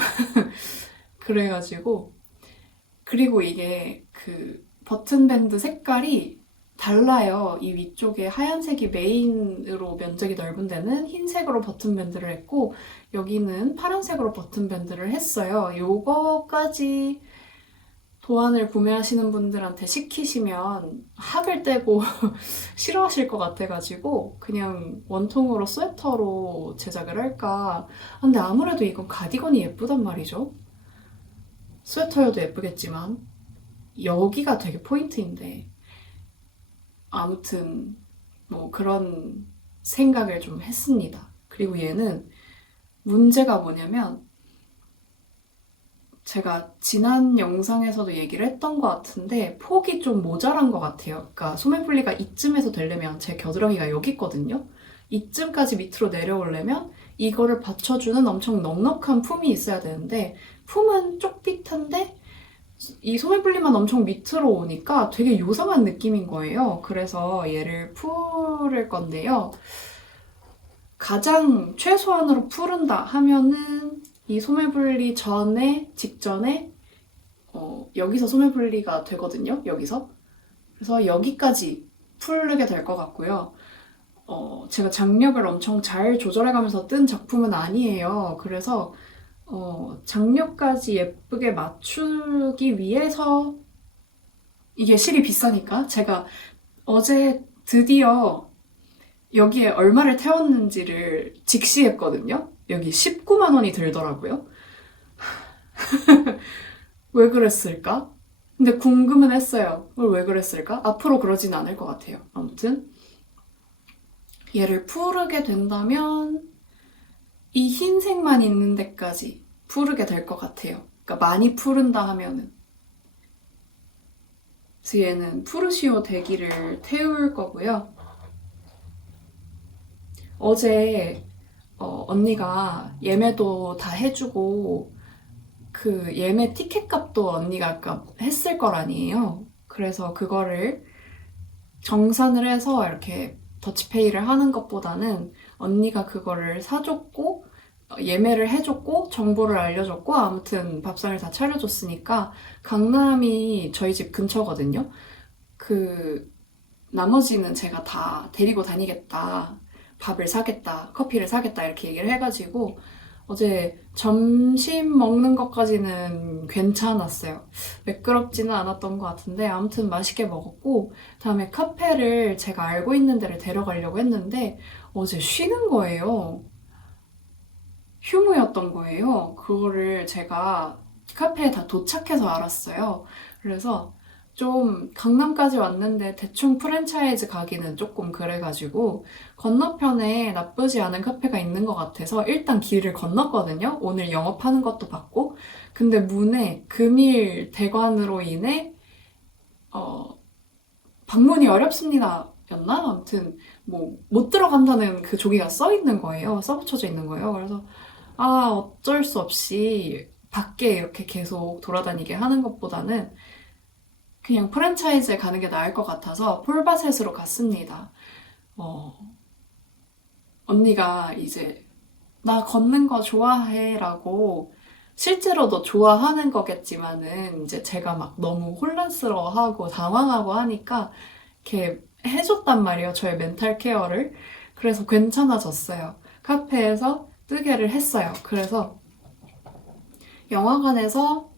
그래가지고 그리고 이게 버튼 밴드 색깔이 달라요. 이 위쪽에 하얀색이 메인으로 면적이 넓은 데는 흰색으로 버튼 밴드를 했고 여기는 파란색으로 버튼 밴드를 했어요. 요거까지 도안을 구매하시는 분들한테 시키시면 학을 떼고 싫어하실 것 같아가지고 그냥 원통으로 스웨터로 제작을 할까. 근데 아무래도 이건 가디건이 예쁘단 말이죠. 스웨터여도 예쁘겠지만 여기가 되게 포인트인데 아무튼 뭐 그런 생각을 좀 했습니다. 그리고 얘는 문제가 뭐냐면 제가 지난 영상에서도 얘기를 했던 것 같은데 폭이 좀 모자란 것 같아요. 그러니까 소매분리가 이쯤에서 되려면 제 겨드랑이가 여기 있거든요. 이쯤까지 밑으로 내려오려면 이거를 받쳐주는 엄청 넉넉한 품이 있어야 되는데 품은 쪽빛한데 이 소매분리만 엄청 밑으로 오니까 되게 요상한 느낌인 거예요. 그래서 얘를 풀을 건데요. 가장 최소한으로 푸른다 하면은 이 소매분리 직전에 여기서 소매분리가 되거든요. 여기서. 그래서 여기까지 풀게 될 것 같고요. 제가 장력을 엄청 잘 조절해가면서 뜬 작품은 아니에요. 그래서 장력까지 예쁘게 맞추기 위해서 이게 실이 비싸니까 제가 어제 드디어 여기에 얼마를 태웠는지를 직시했거든요. 여기 19만 원이 들더라고요. 왜 그랬을까? 근데 궁금은 했어요. 그걸 왜 그랬을까? 앞으로 그러진 않을 것 같아요. 아무튼 얘를 푸르게 된다면 이 흰색만 있는 데까지 푸르게 될 것 같아요. 그러니까 많이 푸른다 하면은. 그래서 얘는 푸르시오 대기를 태울 거고요. 어제 언니가 예매도 다 해주고 그 예매 티켓 값도 언니가 아까 했을 걸 아니에요. 그래서 그거를 정산을 해서 이렇게 더치페이를 하는 것보다는 언니가 그거를 사줬고 예매를 해줬고 정보를 알려줬고 아무튼 밥상을 다 차려줬으니까 강남이 저희 집 근처거든요. 그 나머지는 제가 다 데리고 다니겠다. 밥을 사겠다. 커피를 사겠다. 이렇게 얘기를 해가지고 어제 점심 먹는 것까지는 괜찮았어요. 매끄럽지는 않았던 것 같은데 아무튼 맛있게 먹었고 다음에 카페를 제가 알고 있는 데를 데려가려고 했는데 어제 쉬는 거예요. 휴무였던 거예요. 그거를 제가 카페에 다 도착해서 알았어요. 그래서 좀 강남까지 왔는데 대충 프랜차이즈 가기는 조금 그래가지고 건너편에 나쁘지 않은 카페가 있는 것 같아서 일단 길을 건넜거든요. 오늘 영업하는 것도 봤고. 근데 문에 금일 대관으로 인해 방문이 어렵습니다. 였나? 아무튼 뭐 못 들어간다는 그 조기가 써 있는 거예요. 써 붙여져 있는 거예요. 그래서 어쩔 수 없이 밖에 이렇게 계속 돌아다니게 하는 것보다는 그냥 프랜차이즈에 가는 게 나을 것 같아서 폴바셋으로 갔습니다. 어, 언니가 이제 나 걷는 거 좋아해 라고 실제로도 좋아하는 거겠지만은 이제 제가 막 너무 혼란스러워하고 당황하고 하니까 이렇게 해줬단 말이에요. 저의 멘탈 케어를. 그래서 괜찮아졌어요. 카페에서 뜨개를 했어요. 그래서 영화관에서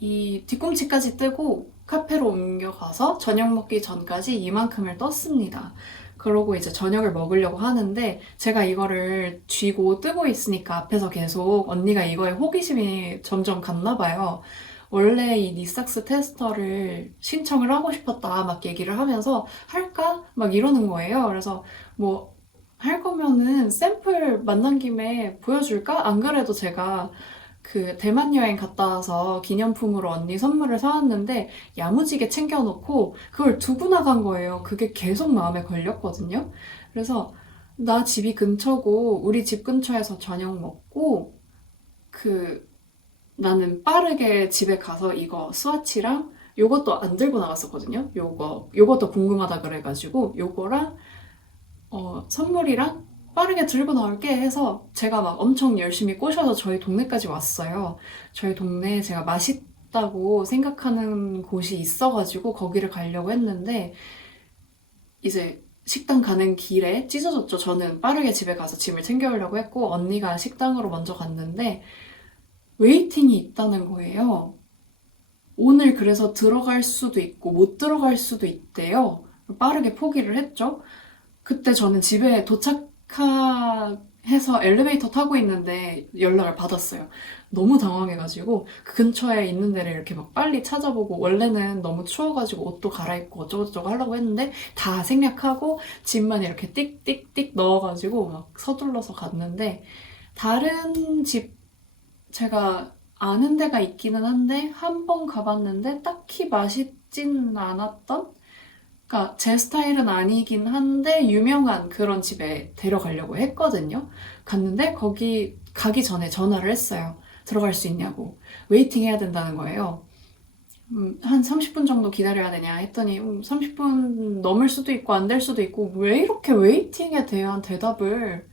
이 뒤꿈치까지 뜨고 카페로 옮겨가서 저녁 먹기 전까지 이만큼을 떴습니다. 그러고 이제 저녁을 먹으려고 하는데 제가 이거를 쥐고 뜨고 있으니까 앞에서 계속 언니가 이거에 호기심이 점점 갔나 봐요. 원래 이 니삭스 테스터를 신청을 하고 싶었다 막 얘기를 하면서 할까? 막 이러는 거예요. 그래서 뭐 할 거면은 샘플 만난 김에 보여줄까? 안 그래도 제가 그 대만 여행 갔다 와서 기념품으로 언니 선물을 사왔는데 야무지게 챙겨놓고 그걸 두고 나간 거예요. 그게 계속 마음에 걸렸거든요. 그래서 나 집이 근처고 우리 집 근처에서 저녁 먹고 그 나는 빠르게 집에 가서 이거 스와치랑 요것도 안 들고 나갔었거든요. 요것도 궁금하다 그래가지고 요거랑 선물이랑 빠르게 들고 나올게 해서 제가 막 엄청 열심히 꼬셔서 저희 동네까지 왔어요. 저희 동네에 제가 맛있다고 생각하는 곳이 있어가지고 거기를 가려고 했는데 이제 식당 가는 길에 찢어졌죠. 저는 빠르게 집에 가서 짐을 챙겨오려고 했고 언니가 식당으로 먼저 갔는데 웨이팅이 있다는 거예요. 오늘 그래서 들어갈 수도 있고 못 들어갈 수도 있대요. 빠르게 포기를 했죠. 그때 저는 집에 도착하기 해서 엘리베이터 타고 있는데 연락을 받았어요. 너무 당황해가지고 그 근처에 있는 데를 이렇게 막 빨리 찾아보고, 원래는 너무 추워가지고 옷도 갈아입고 어쩌고저쩌고 하려고 했는데 다 생략하고 짐만 이렇게 띡띡띡 넣어가지고 막 서둘러서 갔는데, 다른 집, 제가 아는 데가 있기는 한데 한 번 가봤는데 딱히 맛있진 않았던, 그러니까 제 스타일은 아니긴 한데 유명한 그런 집에 데려가려고 했거든요. 갔는데 거기 가기 전에 전화를 했어요. 들어갈 수 있냐고. 웨이팅 해야 된다는 거예요. 한 30분 정도 기다려야 되냐 했더니 30분 넘을 수도 있고 안 될 수도 있고, 왜 이렇게 웨이팅에 대한 대답을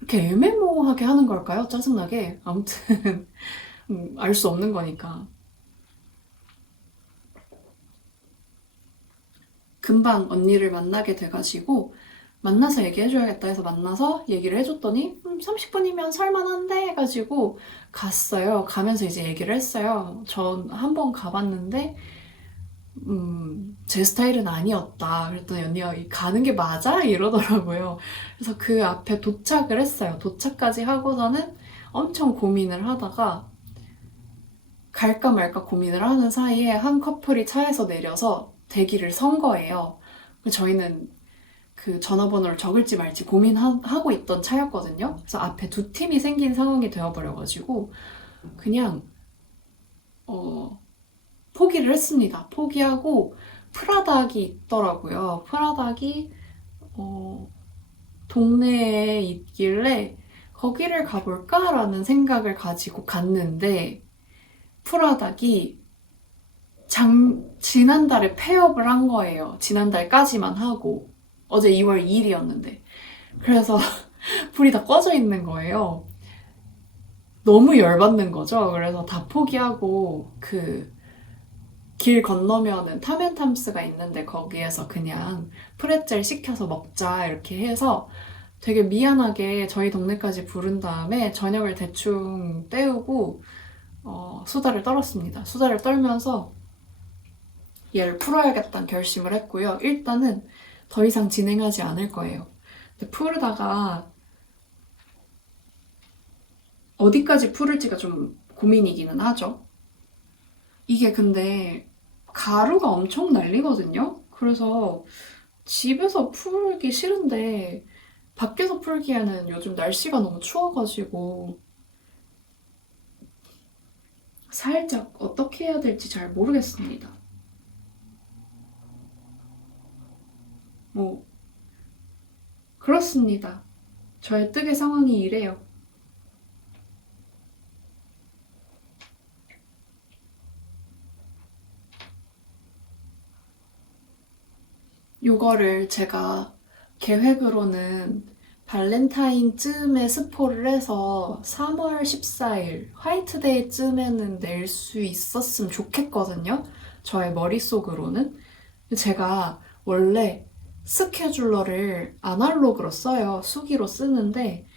이렇게 애매모호하게 하는 걸까요? 짜증나게. 아무튼 알 수 없는 거니까. 금방 언니를 만나게 돼가지고 만나서 얘기해줘야겠다 해서 만나서 얘기를 해줬더니 30분이면 살만한데 해가지고 갔어요. 가면서 이제 얘기를 했어요. 전 한 번 가봤는데 제 스타일은 아니었다. 그랬더니 언니가 가는 게 맞아? 이러더라고요. 그래서 그 앞에 도착을 했어요. 도착까지 하고서는 엄청 고민을 하다가 갈까 말까 고민을 하는 사이에 한 커플이 차에서 내려서 대기를 선 거예요. 저희는 그 전화번호를 적을지 말지 고민하고 있던 차였거든요. 그래서 앞에 두 팀이 생긴 상황이 되어버려가지고 그냥 포기를 했습니다. 포기하고 프라닭이 있더라고요. 프라닭이 동네에 있길래 거기를 가볼까라는 생각을 가지고 갔는데, 프라닭이 지난달에 폐업을 한 거예요. 지난달까지만 하고. 어제 2월 2일이었는데. 그래서 불이 다 꺼져 있는 거예요. 너무 열받는 거죠. 그래서 다 포기하고 그 길 건너면은 타멘탐스가 있는데 거기에서 그냥 프레첼 시켜서 먹자 이렇게 해서 되게 미안하게 저희 동네까지 부른 다음에 저녁을 대충 때우고 수다를 떨었습니다. 수다를 떨면서 얘를 풀어야겠다는 결심을 했고요. 일단은 더 이상 진행하지 않을 거예요. 근데 풀다가 어디까지 풀을지가 좀 고민이기는 하죠. 이게 근데 가루가 엄청 날리거든요? 그래서 집에서 풀기 싫은데 밖에서 풀기에는 요즘 날씨가 너무 추워가지고 살짝 어떻게 해야 될지 잘 모르겠습니다. 뭐, 그렇습니다. 저의 뜨개 상황이 이래요. 요거를 제가 계획으로는 발렌타인쯤에 스포를 해서 3월 14일 화이트데이쯤에는 낼 수 있었으면 좋겠거든요. 저의 머릿속으로는. 제가 원래 스케줄러를 아날로그로 써요. 수기로 쓰는데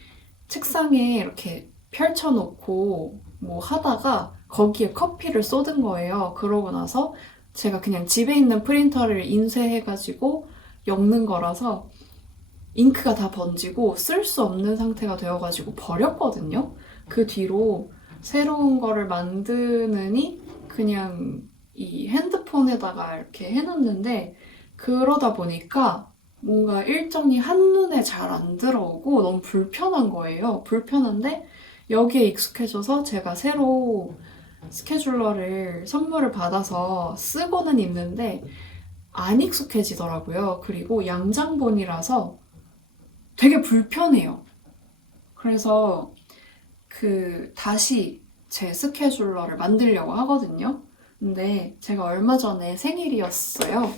책상에 이렇게 펼쳐놓고 뭐 하다가 거기에 커피를 쏟은 거예요. 그러고 나서 제가 그냥 집에 있는 프린터를 인쇄해가지고 엮는 거라서 잉크가 다 번지고 쓸 수 없는 상태가 되어가지고 버렸거든요. 그 뒤로 새로운 거를 만드느니 그냥 이 핸드폰에다가 이렇게 해놨는데, 그러다 보니까 뭔가 일정이 한눈에 잘 안 들어오고 너무 불편한 거예요. 불편한데 여기에 익숙해져서 제가 새로 스케줄러를 선물을 받아서 쓰고는 있는데 안 익숙해지더라고요. 그리고 양장본이라서 되게 불편해요. 그래서 다시 제 스케줄러를 만들려고 하거든요. 근데 제가 얼마 전에 생일이었어요.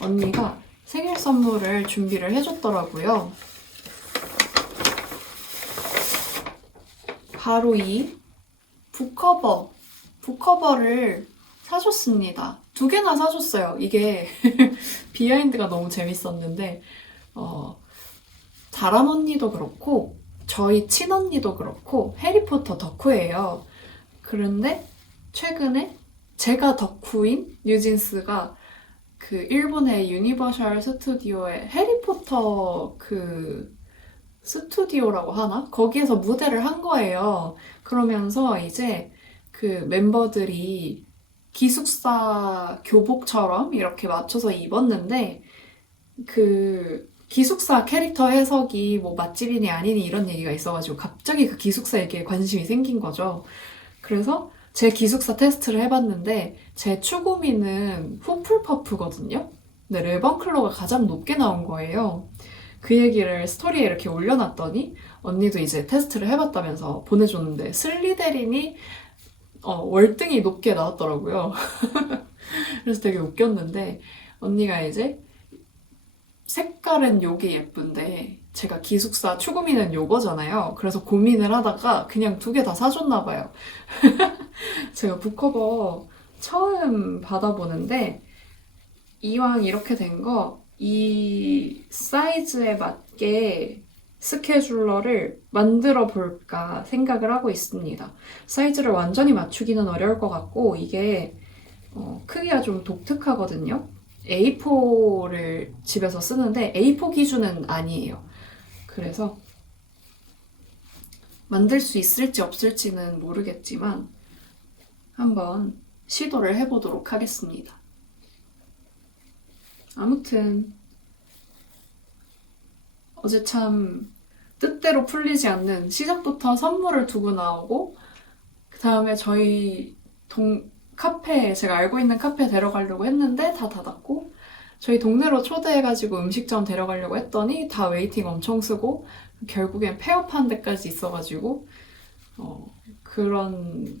언니가 생일 선물을 준비를 해줬더라고요. 바로 이 북커버를 사줬습니다. 2개나 사줬어요. 이게 비하인드가 너무 재밌었는데 다람 언니도 그렇고 저희 친언니도 그렇고 해리포터 덕후예요. 그런데 최근에 제가 덕후인 뉴진스가 그 일본의 유니버셜 스튜디오에 해리포터 그 스튜디오라고 하나? 거기에서 무대를 한 거예요. 그러면서 이제 그 멤버들이 기숙사 교복처럼 이렇게 맞춰서 입었는데 그 기숙사 캐릭터 해석이 뭐 맛집이니 아니니 이런 얘기가 있어가지고 갑자기 그 기숙사 얘기에 관심이 생긴 거죠. 그래서 제 기숙사 테스트를 해봤는데 제 추구미는 후플퍼프거든요. 근데 레번클로가 가장 높게 나온 거예요. 그 얘기를 스토리에 이렇게 올려놨더니 언니도 이제 테스트를 해봤다면서 보내줬는데 슬리데린이 월등히 높게 나왔더라고요. 그래서 되게 웃겼는데 언니가 이제 색깔은 요게 예쁜데 제가 기숙사 추구미는 요거잖아요. 그래서 고민을 하다가 그냥 두 개 다 사줬나 봐요. 제가 북커버 처음 받아보는데 이왕 이렇게 된 거 이 사이즈에 맞게 스케줄러를 만들어 볼까 생각을 하고 있습니다. 사이즈를 완전히 맞추기는 어려울 것 같고 이게 크기가 좀 독특하거든요. A4를 집에서 쓰는데 A4 기준은 아니에요. 그래서 만들 수 있을지 없을지는 모르겠지만 한번 시도를 해보도록 하겠습니다. 아무튼 어제 참 뜻대로 풀리지 않는 시작부터 선물을 두고 나오고 그 다음에 저희 카페, 제가 알고 있는 카페 데려가려고 했는데 다 닫았고 저희 동네로 초대해가지고 음식점 데려가려고 했더니 다 웨이팅 엄청 쓰고 결국엔 폐업한 데까지 있어가지고 그런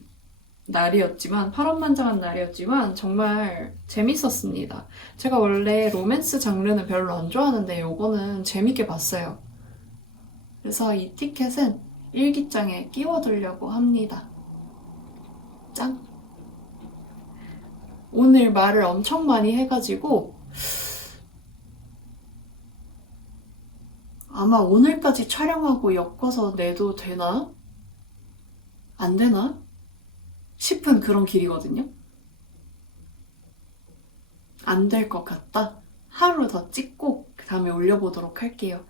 날이었지만 파란만장한 날이었지만 정말 재밌었습니다. 제가 원래 로맨스 장르는 별로 안 좋아하는데 요거는 재밌게 봤어요. 그래서 이 티켓은 일기장에 끼워두려고 합니다. 짠! 오늘 말을 엄청 많이 해가지고 아마 오늘까지 촬영하고 엮어서 내도 되나? 안 되나? 싶은 그런 길이거든요. 안 될 것 같다. 하루 더 찍고 그 다음에 올려보도록 할게요.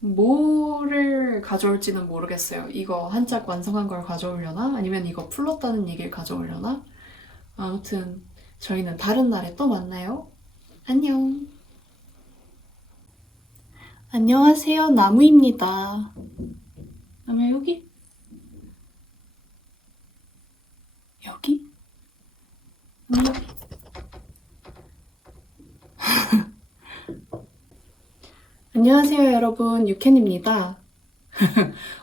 뭐를 가져올지는 모르겠어요. 이거 한 짝 완성한 걸 가져오려나? 아니면 이거 풀렀다는 얘기를 가져오려나? 아무튼 저희는 다른 날에 또 만나요. 안녕. 안녕하세요. 나무입니다. 나무야 여기? 여기? 안녕하세요 여러분, 유캔입니다.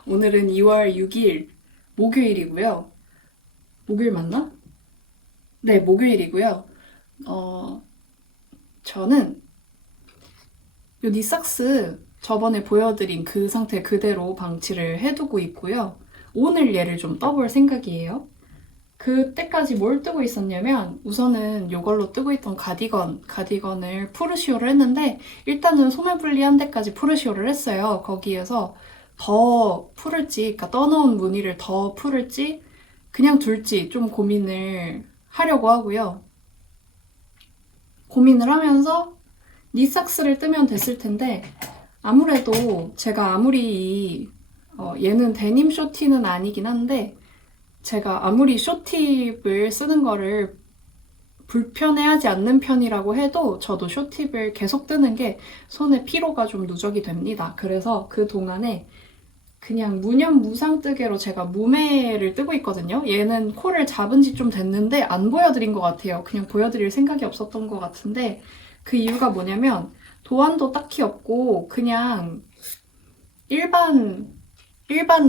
오늘은 2월 6일 목요일이고요. 목요일 맞나? 네, 목요일이고요. 저는 요 니삭스 저번에 보여드린 그 상태 그대로 방치를 해두고 있고요. 오늘 얘를 좀 떠볼 생각이에요. 그때까지 뭘 뜨고 있었냐면 우선은 이걸로 뜨고 있던 가디건을 푸르시오를 했는데 일단은 소매분리한 데까지 푸르시오를 했어요. 거기에서 더 풀을지, 그러니까 떠놓은 무늬를 더 풀을지 그냥 둘지 좀 고민을 하려고 하고요. 고민을 하면서 니삭스를 뜨면 됐을 텐데 아무래도 제가 아무리 얘는 데님 쇼티는 아니긴 한데 제가 아무리 쇼팁을 쓰는 거를 불편해하지 않는 편이라고 해도 저도 쇼팁을 계속 뜨는 게 손에 피로가 좀 누적이 됩니다. 그래서 그 동안에 그냥 무념무상뜨개로 제가 무매를 뜨고 있거든요. 얘는 코를 잡은 지 좀 됐는데 안 보여드린 것 같아요. 그냥 보여드릴 생각이 없었던 것 같은데 그 이유가 뭐냐면 도안도 딱히 없고 그냥 일반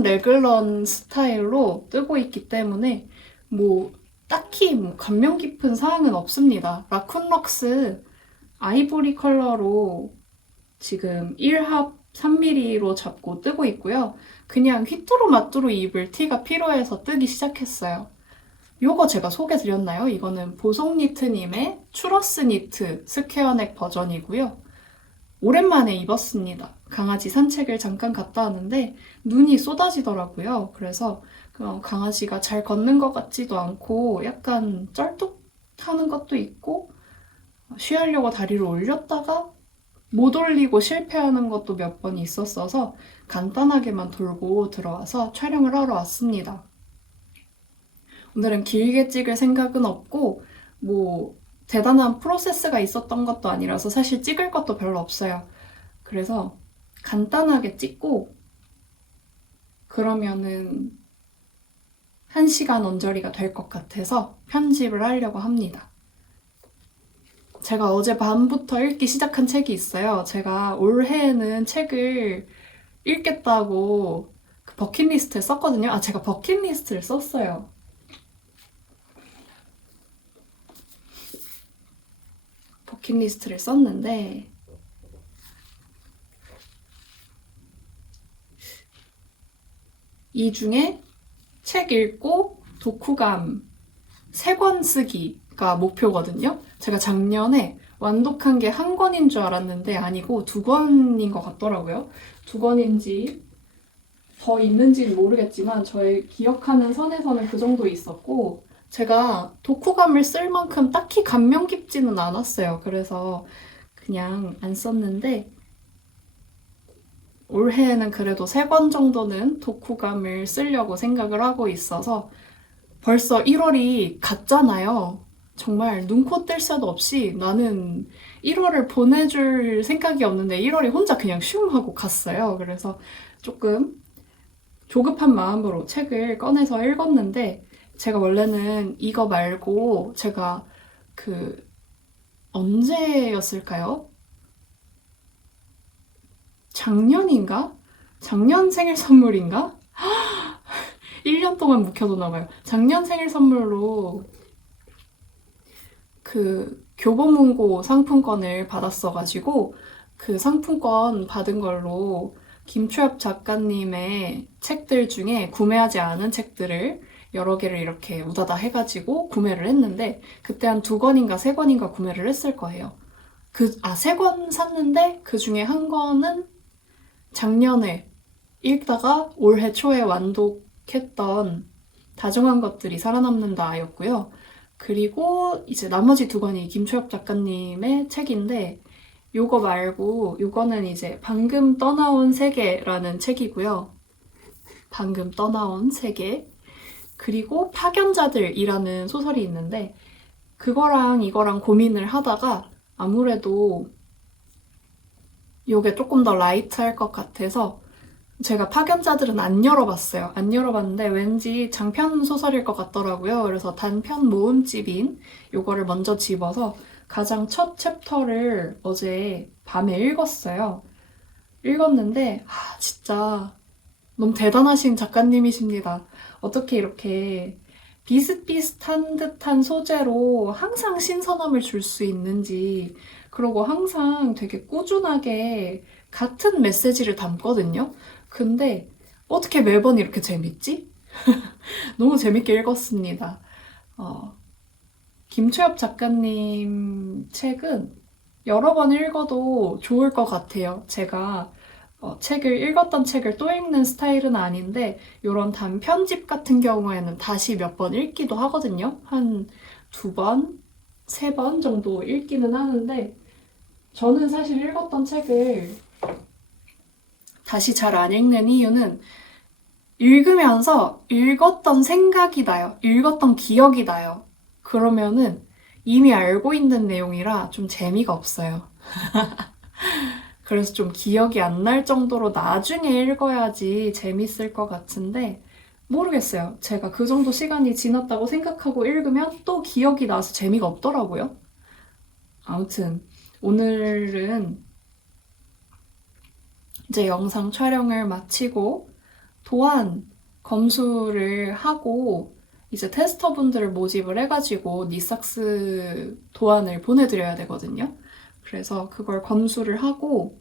레글런 스타일로 뜨고 있기 때문에 뭐 딱히 뭐 감명 깊은 사항은 없습니다. 라쿤럭스 아이보리 컬러로 지금 1합 3mm로 잡고 뜨고 있고요. 그냥 휘뚜루마뚜루 입을 티가 필요해서 뜨기 시작했어요. 요거 제가 소개 드렸나요? 이거는 보송니트님의 추러스 니트 스퀘어넥 버전이고요. 오랜만에 입었습니다. 강아지 산책을 잠깐 갔다 왔는데 눈이 쏟아지더라고요. 그래서 강아지가 잘 걷는 것 같지도 않고 약간 쩔뚝하는 것도 있고 쉬하려고 다리를 올렸다가 못 올리고 실패하는 것도 몇 번 있었어서 간단하게만 돌고 들어와서 촬영을 하러 왔습니다. 오늘은 길게 찍을 생각은 없고 뭐 대단한 프로세스가 있었던 것도 아니라서 사실 찍을 것도 별로 없어요. 그래서 간단하게 찍고 그러면은 1시간 언저리가 될 것 같아서 편집을 하려고 합니다. 제가 어제 밤부터 읽기 시작한 책이 있어요. 제가 올해에는 책을 읽겠다고 그 버킷리스트에 썼거든요. 아, 제가 버킷리스트를 썼어요. 버킷리스트를 썼는데 이 중에 책 읽고 독후감 3권 쓰기가 목표거든요. 제가 작년에 완독한 게 1권인 줄 알았는데 아니고 2권인 것 같더라고요. 2권인지 더 있는지는 모르겠지만 저의 기억하는 선에서는 그 정도 있었고 제가 독후감을 쓸 만큼 딱히 감명 깊지는 않았어요. 그래서 그냥 안 썼는데 올해에는 그래도 3권 정도는 독후감을 쓰려고 생각을 하고 있어서 벌써 1월이 갔잖아요. 정말 눈코 뜰 새도 없이 나는 1월을 보내줄 생각이 없는데 1월이 혼자 그냥 슝 하고 갔어요. 그래서 조금 조급한 마음으로 책을 꺼내서 읽었는데 제가 원래는 이거 말고 제가 언제였을까요? 작년인가? 작년 생일 선물인가? 1년 동안 묵혀뒀나 봐요. 작년 생일 선물로 교보문고 상품권을 받았어가지고 그 상품권 받은 걸로 김초엽 작가님의 책들 중에 구매하지 않은 책들을 여러 개를 이렇게 우다다 해가지고 구매를 했는데 그때 한 2권인가 3권인가 구매를 했을 거예요. 3권 샀는데 그 중에 1권은 작년에 읽다가 올해 초에 완독했던 다정한 것들이 살아남는다였고요. 그리고 이제 나머지 2권이 김초엽 작가님의 책인데 요거 말고 요거는 이제 방금 떠나온 세계라는 책이고요. 방금 떠나온 세계. 그리고 파견자들이라는 소설이 있는데 그거랑 이거랑 고민을 하다가 아무래도 요게 조금 더 라이트할 것 같아서 제가 파견자들은 안 열어봤어요. 안 열어봤는데 왠지 장편 소설일 것 같더라고요. 그래서 단편 모음집인 요거를 먼저 집어서 가장 첫 챕터를 어제 밤에 읽었어요. 읽었는데 진짜 너무 대단하신 작가님이십니다. 어떻게 이렇게 비슷비슷한 듯한 소재로 항상 신선함을 줄 수 있는지 그리고 항상 되게 꾸준하게 같은 메시지를 담거든요. 근데 어떻게 매번 이렇게 재밌지? 너무 재밌게 읽었습니다. 김초엽 작가님 책은 여러 번 읽어도 좋을 것 같아요. 제가 읽었던 책을 또 읽는 스타일은 아닌데 이런 단편집 같은 경우에는 다시 몇 번 읽기도 하거든요. 한 2번, 3번 정도 읽기는 하는데 저는 사실 읽었던 책을 다시 잘 안 읽는 이유는 읽으면서 읽었던 생각이 나요. 읽었던 기억이 나요. 그러면은 이미 알고 있는 내용이라 좀 재미가 없어요. 그래서 좀 기억이 안 날 정도로 나중에 읽어야지 재밌을 것 같은데 모르겠어요. 제가 그 정도 시간이 지났다고 생각하고 읽으면 또 기억이 나서 재미가 없더라고요. 아무튼 오늘은 이제 영상 촬영을 마치고 도안 검수를 하고 이제 테스터분들을 모집을 해가지고 니삭스 도안을 보내드려야 되거든요. 그래서 그걸 검수를 하고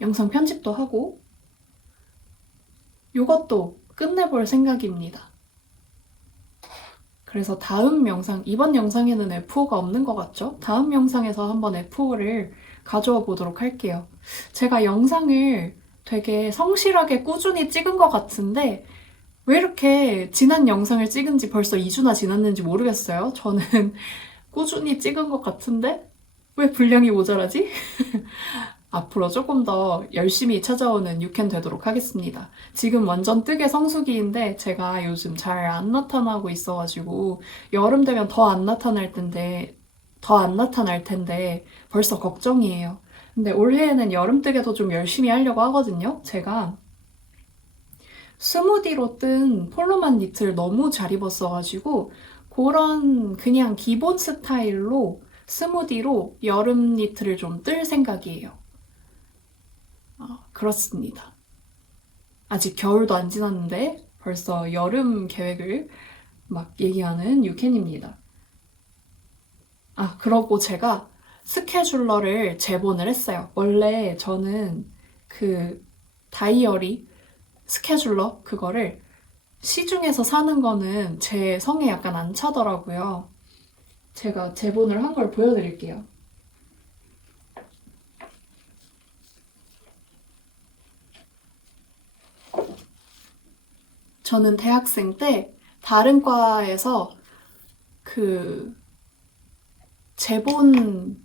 영상 편집도 하고 이것도 끝내볼 생각입니다. 그래서 다음 영상, 이번 영상에는 F4가 없는 것 같죠? 다음 영상에서 한번 F4를 가져와 보도록 할게요. 제가 영상을 되게 성실하게 꾸준히 찍은 것 같은데 왜 이렇게 지난 영상을 찍은 지 벌써 2주나 지났는지 모르겠어요. 저는 꾸준히 찍은 것 같은데 왜 분량이 모자라지? 앞으로 조금 더 열심히 찾아오는 유캔 되도록 하겠습니다. 지금 완전 뜨개 성수기인데 제가 요즘 잘 안 나타나고 있어가지고 여름 되면 더 안 나타날 텐데 벌써 걱정이에요. 근데 올해에는 여름 뜨개도 좀 열심히 하려고 하거든요. 제가 스무디로 뜬 폴로만 니트를 너무 잘 입었어가지고 그런 그냥 기본 스타일로 스무디로 여름 니트를 좀 뜰 생각이에요. 그렇습니다. 아직 겨울도 안 지났는데 벌써 여름 계획을 막 얘기하는 유캔입니다. 그러고 제가 스케줄러를 제본을 했어요. 원래 저는 그 다이어리 스케줄러 그거를 시중에서 사는 거는 제 성에 약간 안 차더라고요. 제가 제본을 한 걸 보여드릴게요. 저는 대학생 때 다른 과에서 그 제본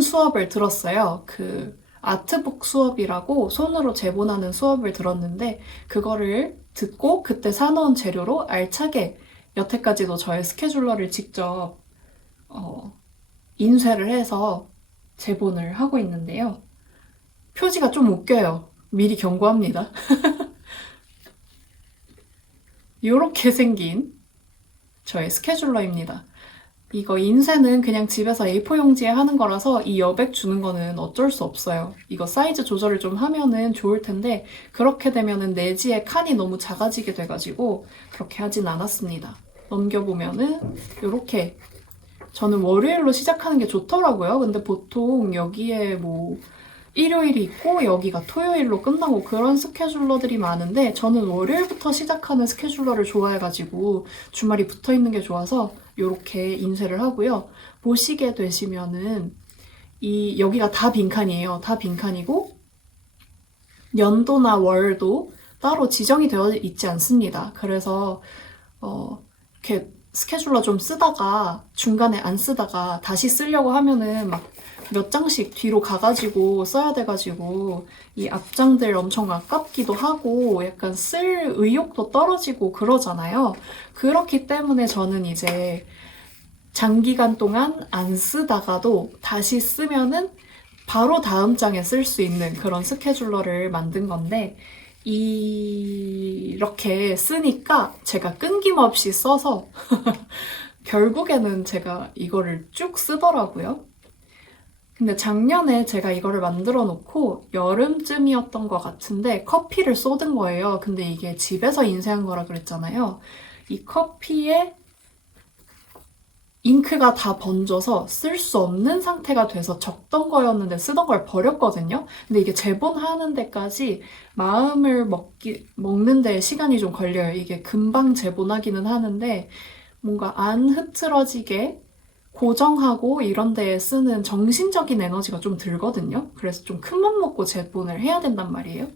수업을 들었어요. 그 아트북 수업이라고 손으로 제본하는 수업을 들었는데 그거를 듣고 그때 사놓은 재료로 알차게 여태까지도 저의 스케줄러를 직접 인쇄를 해서 제본을 하고 있는데요. 표지가 좀 웃겨요. 미리 경고합니다. 이렇게 생긴 저의 스케줄러입니다. 이거 인쇄는 그냥 집에서 A4 용지에 하는 거라서 이 여백 주는 거는 어쩔 수 없어요. 이거 사이즈 조절을 좀 하면은 좋을 텐데 그렇게 되면은 내지의 칸이 너무 작아지게 돼가지고 그렇게 하진 않았습니다. 넘겨보면은 이렇게 저는 월요일로 시작하는 게 좋더라고요. 근데 보통 여기에 뭐 일요일이 있고 여기가 토요일로 끝나고 그런 스케줄러들이 많은데 저는 월요일부터 시작하는 스케줄러를 좋아해가지고 주말이 붙어있는 게 좋아서 이렇게 인쇄를 하고요. 보시게 되시면은 여기가 다 빈칸이에요. 다 빈칸이고 연도나 월도 따로 지정이 되어 있지 않습니다. 그래서 이렇게 스케줄러 좀 쓰다가 중간에 안 쓰다가 다시 쓰려고 하면은 막 몇 장씩 뒤로 가가지고 써야 돼가지고 이 앞장들 엄청 아깝기도 하고 약간 쓸 의욕도 떨어지고 그러잖아요. 그렇기 때문에 저는 이제 장기간 동안 안 쓰다가도 다시 쓰면은 바로 다음 장에 쓸 수 있는 그런 스케줄러를 만든 건데 이렇게 쓰니까 제가 끊김없이 써서 결국에는 제가 이거를 쭉 쓰더라고요. 근데 작년에 제가 이거를 만들어 놓고 여름쯤이었던 것 같은데 커피를 쏟은 거예요. 근데 이게 집에서 인쇄한 거라 그랬잖아요. 이 커피에 잉크가 다 번져서 쓸 수 없는 상태가 돼서 적던 거였는데 쓰던 걸 버렸거든요. 근데 이게 제본하는 데까지 마음을 먹는 데 시간이 좀 걸려요. 이게 금방 제본하기는 하는데 뭔가 안 흐트러지게 고정하고 이런 데에 쓰는 정신적인 에너지가 좀 들거든요. 그래서 좀 큰 맘 먹고 제본을 해야 된단 말이에요.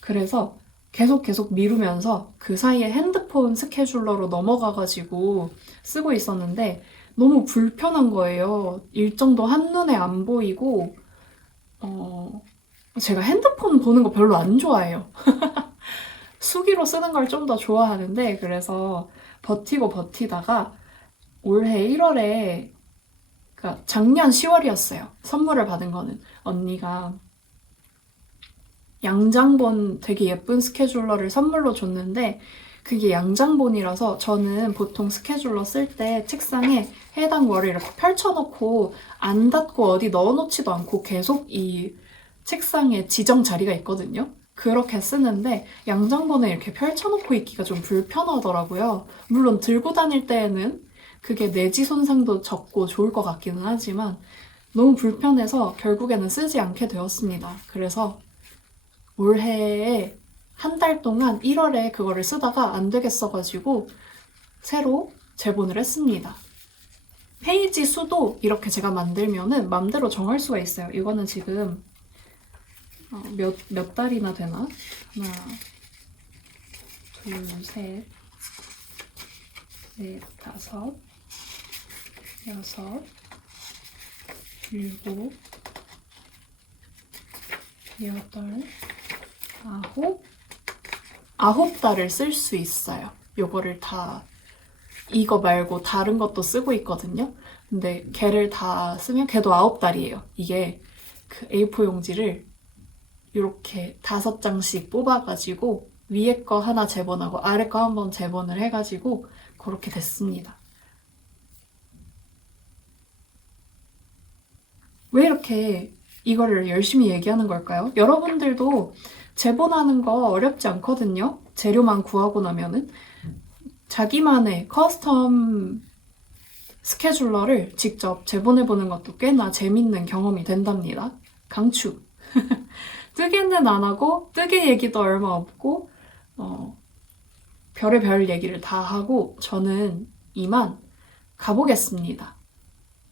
그래서 계속 미루면서 그 사이에 핸드폰 스케줄러로 넘어가가지고 쓰고 있었는데 너무 불편한 거예요. 일정도 한눈에 안 보이고 제가 핸드폰 보는 거 별로 안 좋아해요. 수기로 쓰는 걸 좀 더 좋아하는데 그래서 버티다가 올해 1월에 그러니까 작년 10월이었어요. 선물을 받은 거는 언니가 양장본 되게 예쁜 스케줄러를 선물로 줬는데 그게 양장본이라서 저는 보통 스케줄러 쓸 때 책상에 해당 월을 이렇게 펼쳐놓고 안 닫고 어디 넣어놓지도 않고 계속 이 책상에 지정 자리가 있거든요. 그렇게 쓰는데 양장본을 이렇게 펼쳐놓고 있기가 좀 불편하더라고요. 물론 들고 다닐 때에는 그게 내지 손상도 적고 좋을 것 같기는 하지만 너무 불편해서 결국에는 쓰지 않게 되었습니다. 그래서 올해에 한 달 동안 1월에 그거를 쓰다가 안 되겠어가지고 새로 제본을 했습니다. 페이지 수도 이렇게 제가 만들면은 맘대로 정할 수가 있어요. 이거는 지금 몇 달이나 되나? 하나, 둘, 셋, 넷, 다섯, 여섯, 일곱, 여덟, 아홉 달을 쓸 수 있어요. 요거를 다 이거 말고 다른 것도 쓰고 있거든요. 근데 걔를 다 쓰면 걔도 9달이에요. 이게 그 A4 용지를 이렇게 5장씩 뽑아가지고 위에 거 하나 재본하고 아래 거 한번 재본을 해가지고 그렇게 됐습니다. 왜 이렇게 이거를 열심히 얘기하는 걸까요? 여러분들도 재본하는 거 어렵지 않거든요. 재료만 구하고 나면은 자기만의 커스텀 스케줄러를 직접 재본해보는 것도 꽤나 재밌는 경험이 된답니다. 강추. 뜨개는 안 하고 뜨개 얘기도 얼마 없고 별의별 얘기를 다 하고 저는 이만 가보겠습니다.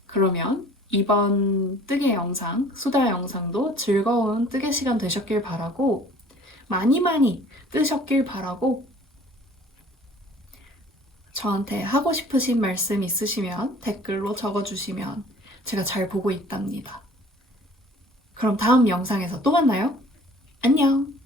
그러면 이번 뜨개 영상, 수다 영상도 즐거운 뜨개 시간 되셨길 바라고 많이 뜨셨길 바라고 저한테 하고 싶으신 말씀 있으시면 댓글로 적어주시면 제가 잘 보고 있답니다. 그럼 다음 영상에서 또 만나요. 안녕!